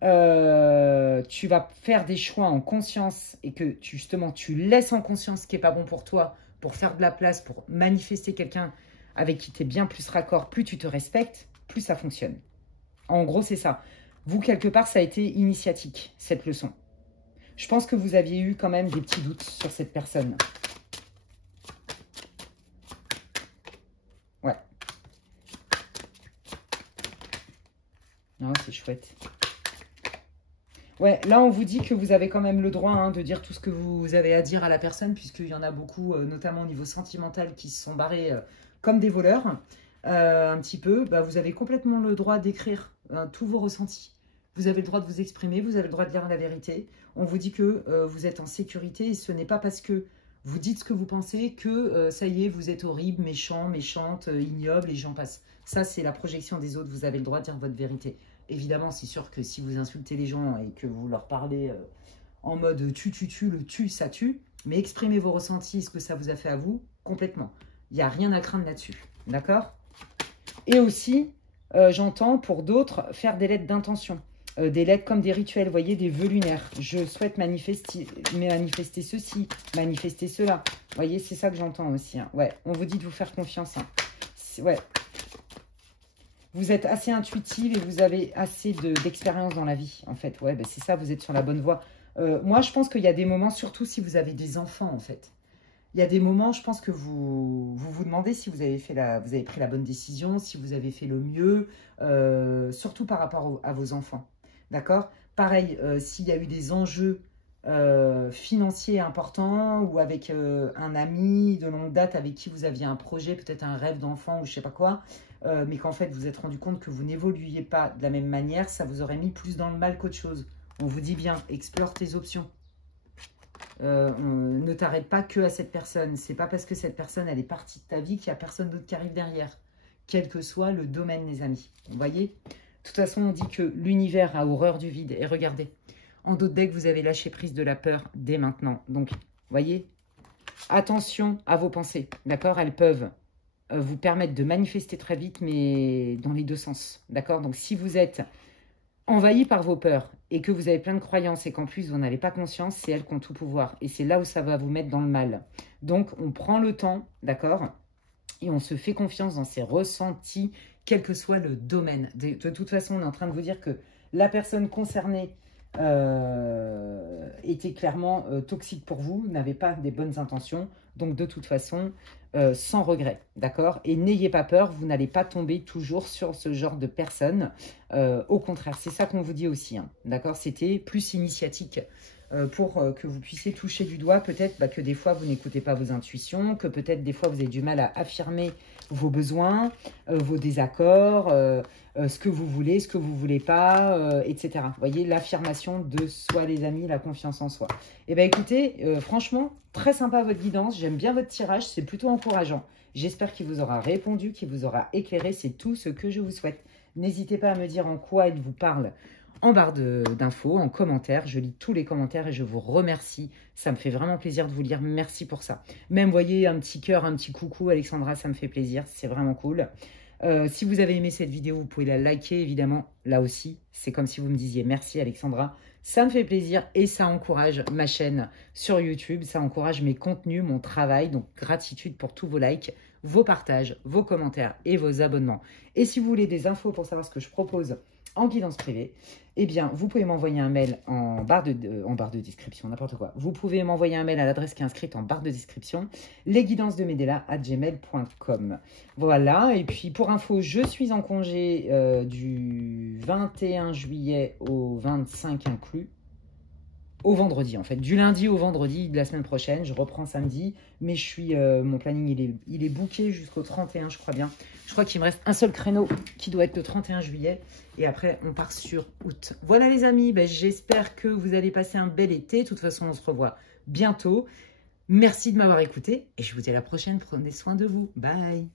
tu vas faire des choix en conscience et que justement tu laisses en conscience ce qui n'est pas bon pour toi, pour faire de la place, pour manifester quelqu'un avec qui tu es bien plus raccord, plus tu te respectes, plus ça fonctionne. En gros, c'est ça. Vous, quelque part, ça a été initiatique, cette leçon. Je pense que vous aviez eu quand même des petits doutes sur cette personne. Ouais. Ah, c'est chouette. Ouais, là, on vous dit que vous avez quand même le droit hein, de dire tout ce que vous avez à dire à la personne, puisqu'il y en a beaucoup, notamment au niveau sentimental, qui se sont barrés comme des voleurs, un petit peu. Bah, vous avez complètement le droit d'écrire tous vos ressentis. Vous avez le droit de vous exprimer, vous avez le droit de dire la vérité. On vous dit que vous êtes en sécurité et ce n'est pas parce que vous dites ce que vous pensez que ça y est, vous êtes horrible, méchant, méchante, ignoble et j'en passe. Ça, c'est la projection des autres. Vous avez le droit de dire votre vérité. Évidemment, c'est sûr que si vous insultez les gens et que vous leur parlez en mode tu, le tu, ça tue, mais exprimez vos ressentis, ce que ça vous a fait à vous, complètement. Il n'y a rien à craindre là-dessus. D'accord? Et aussi, j'entends pour d'autres faire des lettres d'intention. Des lettres comme des rituels, vous voyez, des vœux lunaires. Je souhaite manifester ceci, manifester cela. Vous voyez, c'est ça que j'entends aussi. Hein. Ouais, on vous dit de vous faire confiance. Hein. Ouais. Vous êtes assez intuitive et vous avez assez d'expérience dans la vie, en fait. Ouais, ben c'est ça, vous êtes sur la bonne voie. Moi, je pense qu'il y a des moments, surtout si vous avez des enfants, en fait. Il y a des moments, je pense que vous demandez si vous avez pris la bonne décision, si vous avez fait le mieux, surtout par rapport à vos enfants. D'accord? Pareil, s'il y a eu des enjeux financiers importants ou avec un ami de longue date avec qui vous aviez un projet, peut-être un rêve d'enfant ou je sais pas quoi, mais qu'en fait vous vous êtes rendu compte que vous n'évoluiez pas de la même manière, ça vous aurait mis plus dans le mal qu'autre chose. On vous dit bien, explore tes options. Ne t'arrête pas que à cette personne. C'est pas parce que cette personne elle est partie de ta vie qu'il n'y a personne d'autre qui arrive derrière. Quel que soit le domaine, les amis. Vous voyez? De toute façon, on dit que l'univers a horreur du vide. Et regardez, en d'autres decks, vous avez lâché prise de la peur dès maintenant. Donc, vous voyez? Attention à vos pensées. D'accord? Elles peuvent vous permettre de manifester très vite, mais dans les deux sens. D'accord? Donc, si vous êtes envahi par vos peurs et que vous avez plein de croyances et qu'en plus vous n'avez pas conscience, c'est elles qui ont tout pouvoir. Et c'est là où ça va vous mettre dans le mal. Donc, on prend le temps, d'accord? Et on se fait confiance dans ses ressentis, quel que soit le domaine. De toute façon, on est en train de vous dire que la personne concernée était clairement toxique pour vous, n'avait pas des bonnes intentions. Donc, de toute façon, sans regret, d'accord? Et n'ayez pas peur, vous n'allez pas tomber toujours sur ce genre de personnes. Au contraire, c'est ça qu'on vous dit aussi, hein, d'accord? C'était plus initiatique pour que vous puissiez toucher du doigt peut-être que des fois vous n'écoutez pas vos intuitions, que peut-être des fois vous avez du mal à affirmer vos besoins, vos désaccords, ce que vous voulez, ce que vous ne voulez pas, etc. Vous voyez, l'affirmation de soi, les amis, la confiance en soi. Eh bien écoutez, franchement, très sympa votre guidance, j'aime bien votre tirage, c'est plutôt encourageant. J'espère qu'il vous aura répondu, qu'il vous aura éclairé, c'est tout ce que je vous souhaite. N'hésitez pas à me dire en quoi il vous parle en barre d'infos, en commentaire. Je lis tous les commentaires et je vous remercie. Ça me fait vraiment plaisir de vous lire. Merci pour ça. Même, voyez, un petit cœur, un petit coucou, Alexandra, ça me fait plaisir. C'est vraiment cool. Si vous avez aimé cette vidéo, vous pouvez la liker, évidemment. Là aussi, c'est comme si vous me disiez merci, Alexandra. Ça me fait plaisir et ça encourage ma chaîne sur YouTube. Ça encourage mes contenus, mon travail. Donc, gratitude pour tous vos likes, vos partages, vos commentaires et vos abonnements. Et si vous voulez des infos pour savoir ce que je propose en guidance privée, eh bien, vous pouvez m'envoyer un mail en barre de description, n'importe quoi. Vous pouvez m'envoyer un mail à l'adresse qui est inscrite en barre de description, lesguidancesdemedela@gmail.com. Voilà, et puis pour info, je suis en congé du 21 juillet au 25 inclus. Au vendredi, en fait. Du lundi au vendredi de la semaine prochaine. Je reprends samedi. Mais je suis, mon planning, il est booké jusqu'au 31, je crois bien. Je crois qu'il me reste un seul créneau qui doit être le 31 juillet. Et après, on part sur août. Voilà les amis. Ben, j'espère que vous allez passer un bel été. De toute façon, on se revoit bientôt. Merci de m'avoir écouté. Et je vous dis à la prochaine. Prenez soin de vous. Bye.